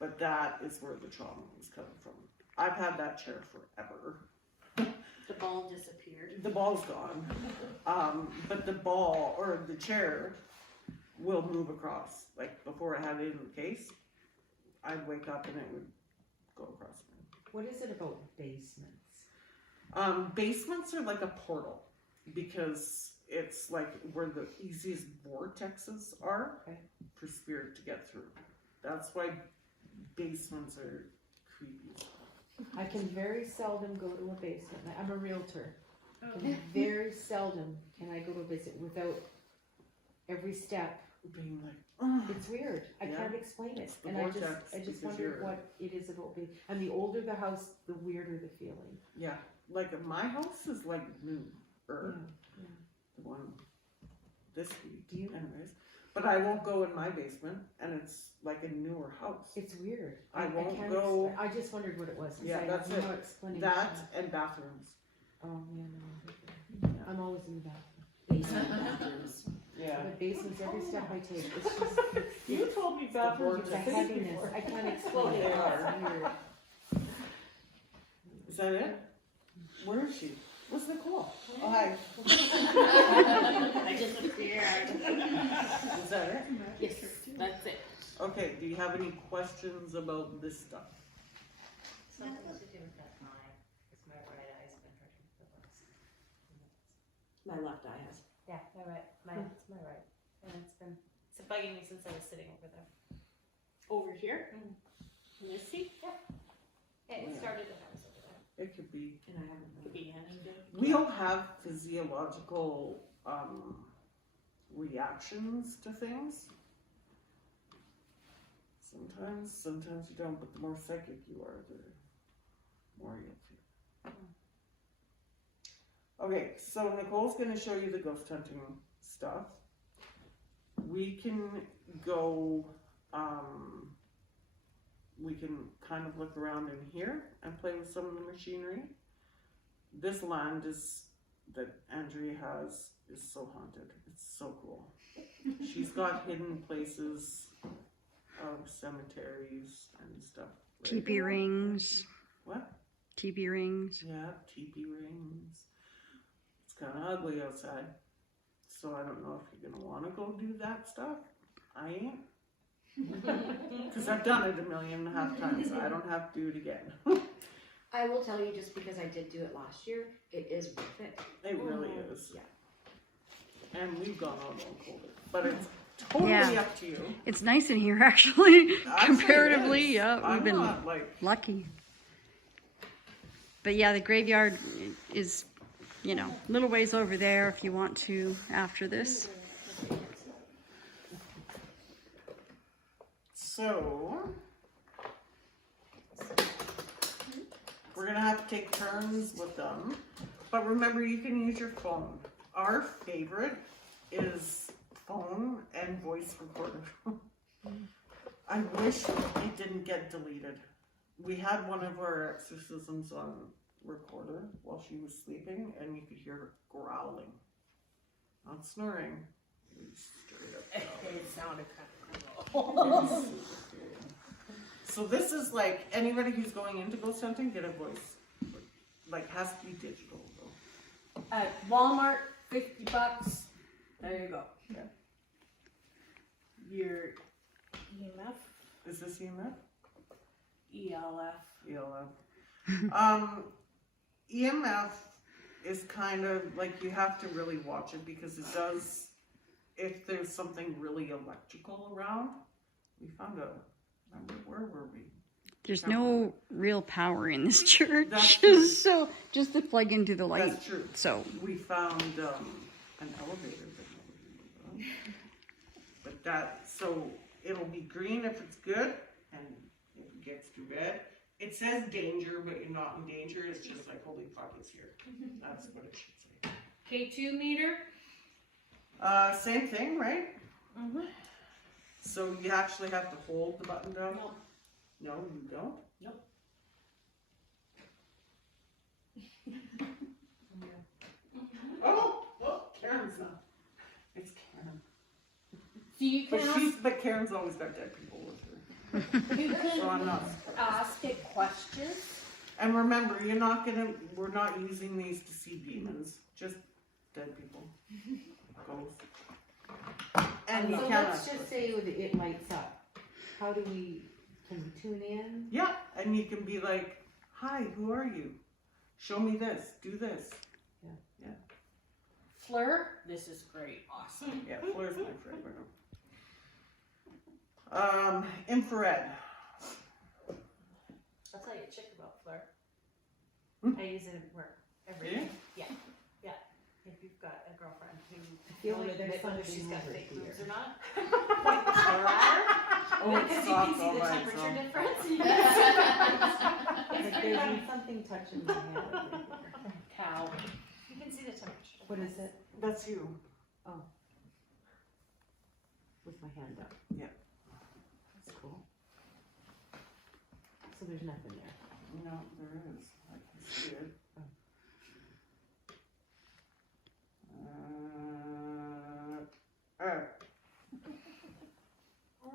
But that is where the trauma was coming from. I've had that chair forever. The ball disappeared. The ball's gone. But the ball, or the chair, will move across. Like, before I had it in the case, I'd wake up and it would go across me. What is it about basements? Basements are like a portal, because it's like where the easiest vortexes are for spirit to get through. That's why basements are creepy. I can very seldom go to a basement. I'm a realtor. Very seldom can I go to a basement without every step being like, it's weird. I can't explain it. And I just wonder what it is about being. And the older the house, the weirder the feeling. Yeah, like my house is like new. the one this week, anyways. But I won't go in my basement, and it's like a newer house. It's weird. I won't can't go- I just wondered what it was. 'cause Yeah, I that's have no it. explanation. That and bathrooms. Oh, yeah, no. I'm always in the bathroom. Basement bathrooms. Yeah. The basement's every step I take. It's just, You told me bathrooms it's were a safe heaviness. before. I can't explain They it. are. It's weird. Is that it? Where is she? What's Nicole? Oh, hi. I just appeared. Is that it? Yes, that's it. Okay, do you have any questions about this stuff? Something to do with that eye, because my right eye's been hurting for the last. My left eye has. Yeah, it's my right, and it's bugging me since I was sitting over there. Over here? Can you see? It Yeah. started when I was over there. It could be. And I haven't Could be anything. We all have physiological reactions to things. Sometimes you don't, but the more psychic you are, the more you'll feel. Okay, so Nicole's gonna show you the ghost hunting stuff. We can go, we can kind of look around in here and play with some of the machinery. This land that Andrea has is so haunted. It's so cool. She's got hidden places of cemeteries and stuff. right Teepee there. rings. What? Teepee rings. Yeah, teepee rings. It's kind of ugly outside. So I don't know if you're going to want to go do that stuff. I ain't. Because I've done it 1.5 million times. I don't have to do it again. I will tell you, just because I did do it last year, it is worth it. It really is. Yeah. And we've gone on a little colder. But it's totally Yeah. up to you. It's nice in here, actually. Actually, Comparatively, it is. yeah, we've I'm been not like, lucky. But yeah, the graveyard is, you know, a little ways over there if you want to after this. so we're gonna have to take turns with them. But remember, you can use your phone. Our favorite is phone and voice recorder. I wish it didn't get deleted. We had one of our exorcisms on recorder while she was sleeping, and you could hear her growling. Not snoring. It was straight up growling. It sounded kind of cool. So this is like, anybody who's going into ghost hunting, get a voice. Like, has to be digital though. At Walmart, $50. There you go. Yeah. Your EMF, Is this EMF? ELF. ELF. EMF is kind of like, you have to really watch it because it does, if there's something really electrical around. We found a, where were we? There's no real power in this church, That's true. so just to plug into the light. That's true. So We found an elevator that nobody knew about. But that, so it'll be green if it's good, and if it gets too bad. It says danger, but you're not in danger. It's just like, holy fuck, it's here. That's what it should say. K2 meter. Same thing, right? Mm-hmm. So you actually have to hold the button down? No. No, you don't? Nope. Oh, well, Karen's not. It's Karen. So you can But Karen's always got dead people with her. you So can I'm not. ask it questions. And remember, we're not using these to see demons, just dead people. Ghosts. And you So cannot. let's just say that it lights up. How do we, can we tune in? Yeah, and you can be like, hi, who are you? Show me this, do this. Fleur, this is great. Awesome. Yeah, Flair's my favorite. Infrared. I'll tell you a chick about Fleur. Hmm? I use it at work every Yeah? day. Yeah. If you've got a girlfriend who feel won't like admit there's whether something she's got over fake here. boobs or not, point the Fleur at her. Oh, it's Because you soft can see all the by temperature itself. difference. Like there's been something touching my head. Cow. You can see the What is it? That's you. With my hand up. Yeah. That's cool. So there's nothing there. No, there is. I can see it.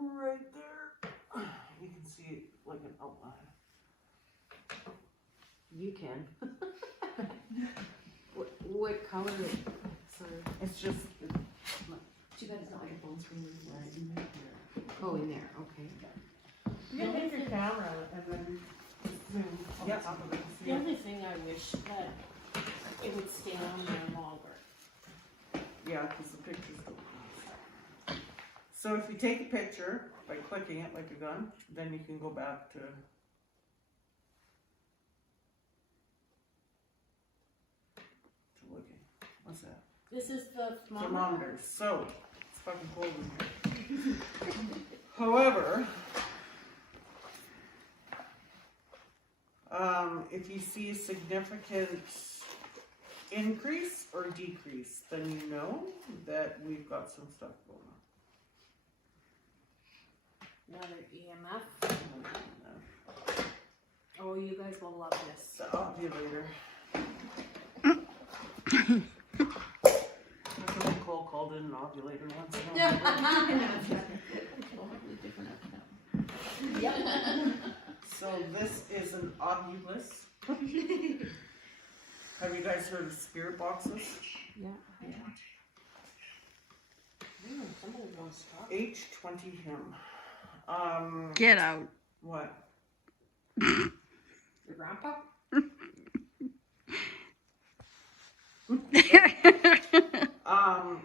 Right there. You can see it like an outline. You can. What color? Sorry. It's just. Too bad it's not like a phone screen. Oh, in there. Okay. You can take your camera and then zoom on Yep. top of it. The only thing I wish that it would stay on there longer. Yeah, because the picture's so close. So if you take a picture by clicking it like a gun, then you can go back to. Looking. What's that? This is the Thermometers. So it's fucking cold in here. However, if you see a significant increase or decrease, then you know that we've got some stuff going on. another EMF. And Oh, you guys will love this. the ovulator. That's what Nicole called it, an ovulator once. So this is an ovulus. Have you guys heard of spirit boxes? Yeah. Somebody wants to talk. H20 him. Get out. What? Your grandpa?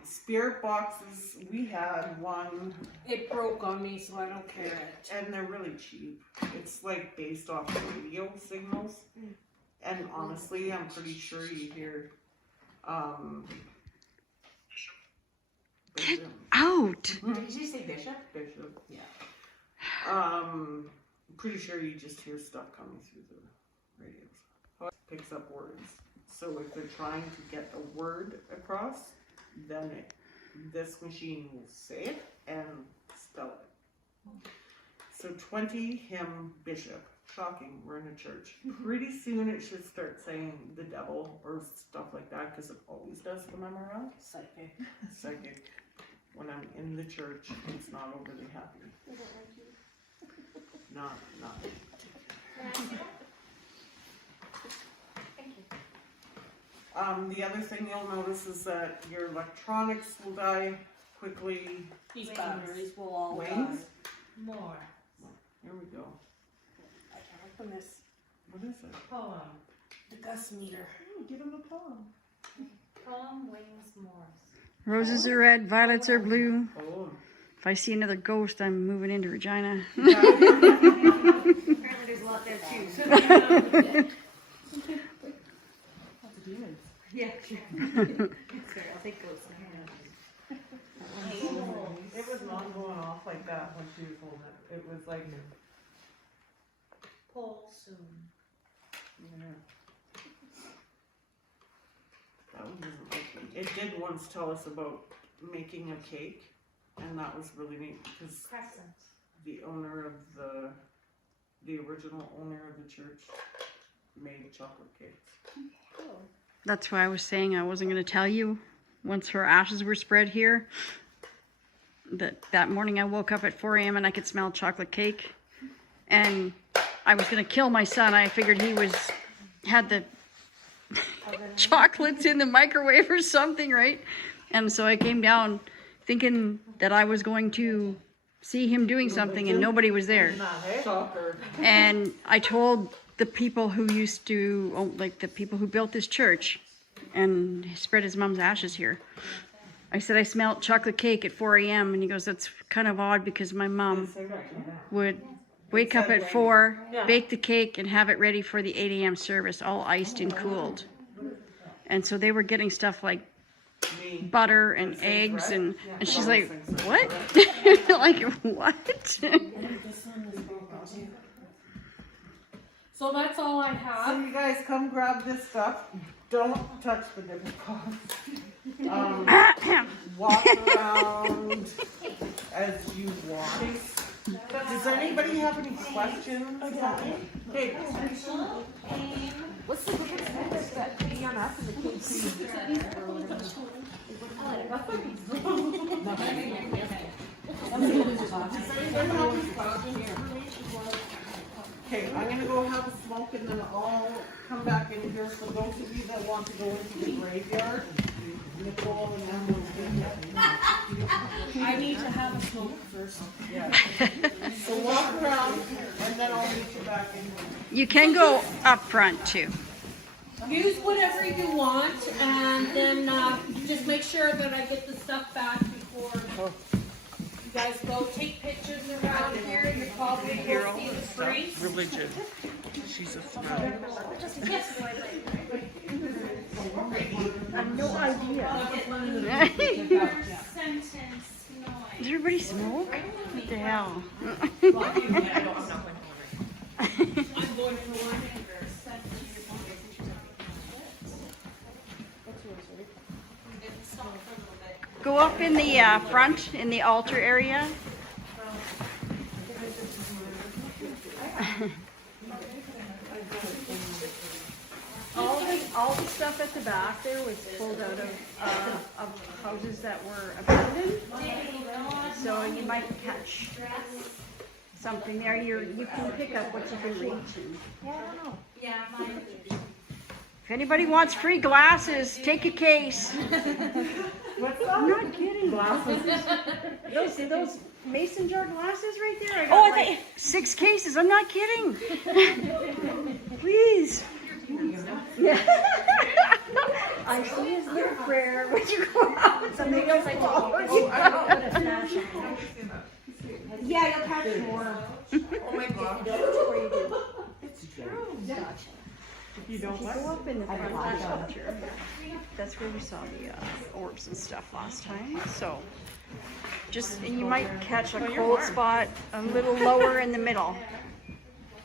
Spirit boxes, we had one, It broke on me, so I don't care it. and they're really cheap. It's like based off radio signals. And honestly, I'm pretty sure you hear, Get out. Did you say Bishop? Bishop. Yeah. Pretty sure you just hear stuff coming through the radios. It picks up words. So if they're trying to get a word across, then this machine will say it and spell it. So 20 hymn bishop. Shocking, we're in a church. Pretty soon it should start saying the devil or stuff like that, because it always does when I'm around. Psychic. Psychic. When I'm in the church, it's not overly happy. Not. The other thing you'll notice is that your electronics will die quickly. These batteries will all Wings? die. More. Here we go. I can open this. What is it? Poem. The Gus meter. Give him a poem. Poem Wings Morse. Roses are red, violets are blue. Oh. If I see another ghost, I'm moving into Regina. Apparently there's a lot there too. So Lots of demons. yeah, sure. Sorry, I'll take those. It was not going off like that when she was holding it. It was like, Pull soon. Yeah. That one doesn't like me. It did once tell us about making a cake, and that was really neat because Crescent. the owner of the original owner of the church made chocolate cakes. That's why I was saying I wasn't going to tell you once her ashes were spread here. That morning I woke up at 4 a.m. and I could smell chocolate cake. And I was going to kill my son. I figured he had the chocolates in the microwave or something, right? And so I came down thinking that I was going to see him doing something, and nobody was there. Shocker. And I told the people who used to, like the people who built this church and spread his mom's ashes here. I said, I smelled chocolate cake at 4 a.m. And he goes, that's kind of odd because my mom would wake up at 4, bake the cake, and have it ready for the 8 a.m. service, all iced and cooled. And so they were getting stuff like butter and eggs, and she's like, what? Like, what? So that's all I So have. you guys come grab this stuff. don't touch the nipple cloth. Walk around as you walk. Does anybody have any questions? Hey, What's the difference with that EMF and the KC? okay, I'm gonna go have a smoke and then I'll come back in here for those of you that want to go into the graveyard. Nicole and Emma will get that. I need to have a smoke first. So walk around and then I'll meet you back in here. You can go up front too. Use whatever you want, and then just make sure that I get the stuff back before you guys go. Take pictures around here. You're probably going to see the freeze. Religion. She's a smile. Yes. I have no idea. Does everybody smoke? What the hell? I'm going for one. Go up in the front, in the altar area. All the stuff at the back there was pulled out of houses that were abandoned. So you might catch something there. You can pick up what you can reach. Yeah, I don't know. If anybody wants free glasses, take a case. What's I'm that? not kidding. Glasses. Those mason jar glasses right there. I got Oh, I like think- 6 cases. I'm not kidding. Please. Yeah. I see his little prayer when you go out. Something else I follow take. you. I'll put a flash on. Yeah, you'll catch more. Oh my God. It's true. If you don't Go what? up in the front altar. That's where we saw the orbs and stuff last time. So, and you might catch a cold spot a little lower in the middle.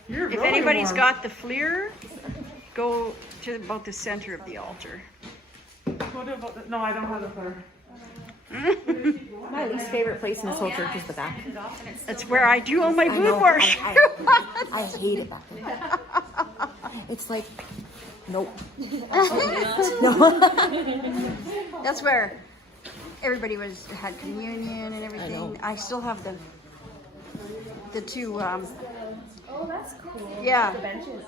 You're If really anybody's warm. got the FLIR, go to about the center of the altar. What about no, I don't have a flare. My least favorite place in this whole church is the back. That's where I do all my I blue know, worship. I hate it back there. It's like, nope. That's where everybody had communion and everything. I still have the two. Oh, that's cool. Yeah. The benches.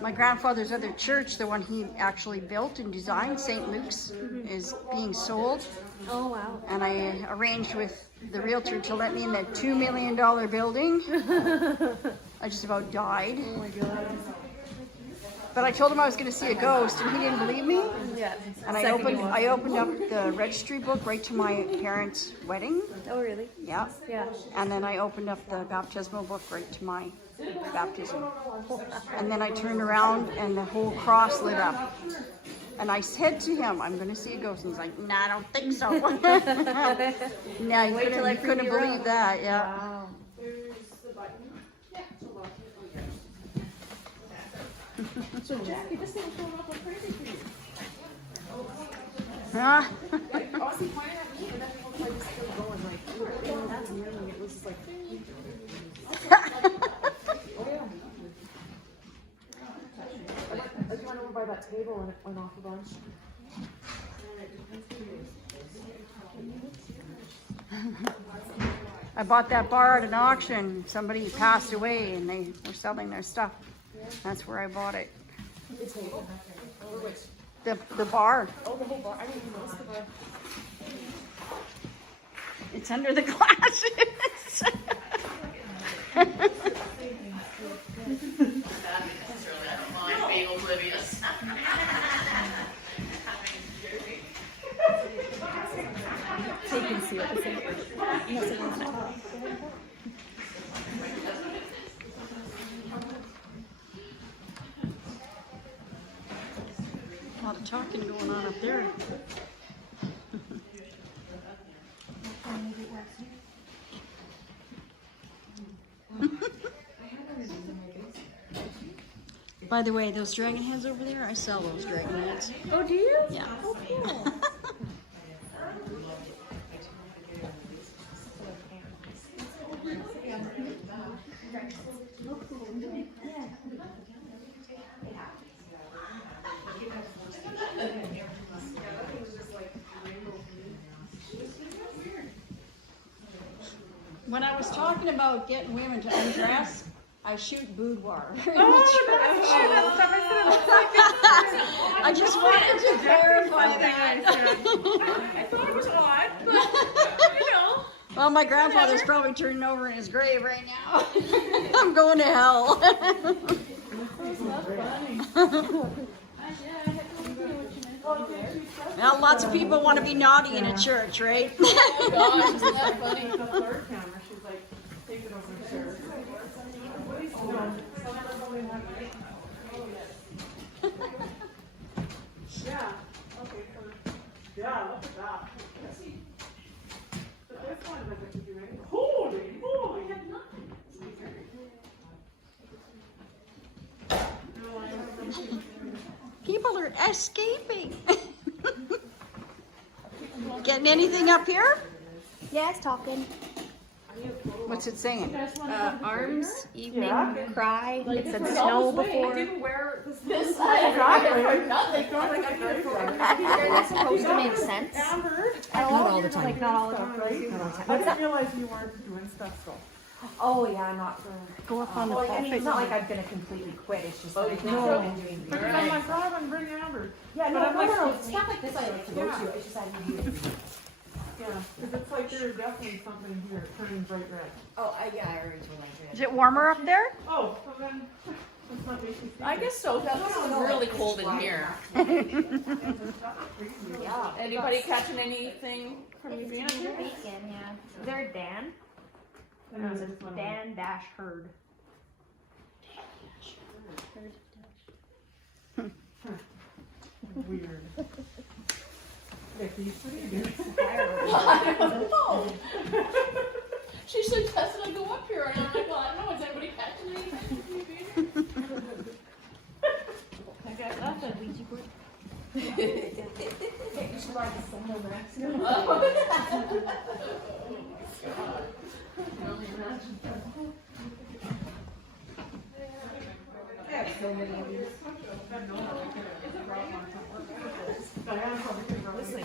My grandfather's other church, the one he actually built and designed, St. Luke's, is being sold. Oh, wow. And I arranged with the realtor to let me in that $2 million building. I just about died. Oh, my God. But I told him I was going to see a ghost, and he didn't believe me. Yeah. And I opened up the registry book right to my parents' wedding. Oh, really? Yeah. Yeah. And then I opened up the baptismal book right to my baptism. And then I turned around and the whole cross lit up. And I said to him, I'm going to see a ghost. And he's like, nah, I don't think so. Nah, you couldn't believe that. Yeah. Wow. So Jackie, this thing's going off like crazy for you. Huh? Obviously pointing at me, but then people like still going like, oh, that's annoying. It was just like, oh yeah. I went over by that table and it went off a bunch. I bought that bar at an auction. Somebody passed away and they were selling their stuff. That's where I bought it. The table? Or which? The bar. Oh, the whole bar. I didn't even notice the bar. It's under the glasses. Being oblivious. So you can see what this is. Yes, it is. A lot of talking going on up there. By the way, those dragon heads over there, I sell those dragon heads. Oh, do you? Yeah. Oh, cool. When I was talking about getting women to undress, I shoot boudoir. I just wanted to verify that. I thought it was odd, but you know. Well, my grandfather's probably turning over in his grave right now. I'm going to hell. Now, lots of people want to be naughty in a church, right? Oh gosh, isn't that funny? The third camera, she's like, take it over there. Yeah, okay, yeah, look at that. But this one doesn't do anything. Holy moly! People are escaping. Getting anything up here? Yeah, it's talking. What's it saying? Arms, evening, Yeah. cry. It said It's snow always waiting. before. Didn't wear this. This Exactly. nothing. That's supposed to make sense. Amber. Not all the time. Like, not all the time. I didn't realize you weren't doing stuff still. Oh yeah, I'm not for. Go up on the Well, I mean, pulpit. it's not like I'm gonna completely quit. It's just that I've no. been doing. Because I'm like, God, I'm bringing Amber. Yeah, But no, I'm no, like, no, no. Stuff like this I like to go Yeah. to. It's just I need to. Yeah, because it's like there's definitely something here turning bright red. Oh, yeah, I already told Andrea. Is it warmer up there? Oh, so then it's not making sense. I guess so. That's really cold in here. Yeah. Anybody catching anything from you being up It's here? weekend, yeah. Is there a Dan? And then this one- Dan dash herd. Weird. Vicky, what are you doing? I don't know. She suggested I go up here, and I'm like, well, I don't know. Is anybody catching anything from you being here? I got nothing. Ouija board. You should ride the solo max. I have so many of these. Diana probably could run this thing.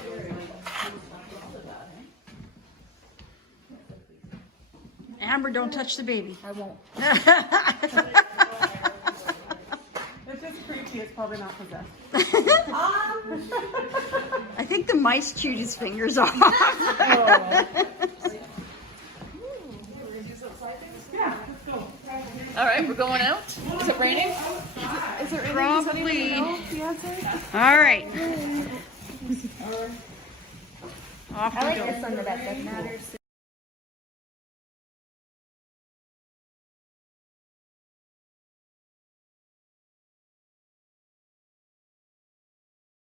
Amber, don't touch the baby. I won't. It's just creepy, it's probably not possessed. I think the mice chewed his fingers off. Yeah, let's go. All right, we're going out. Is it raining? Is there Probably. Beyonce? All right. Off I we like go. this one the best. It matters.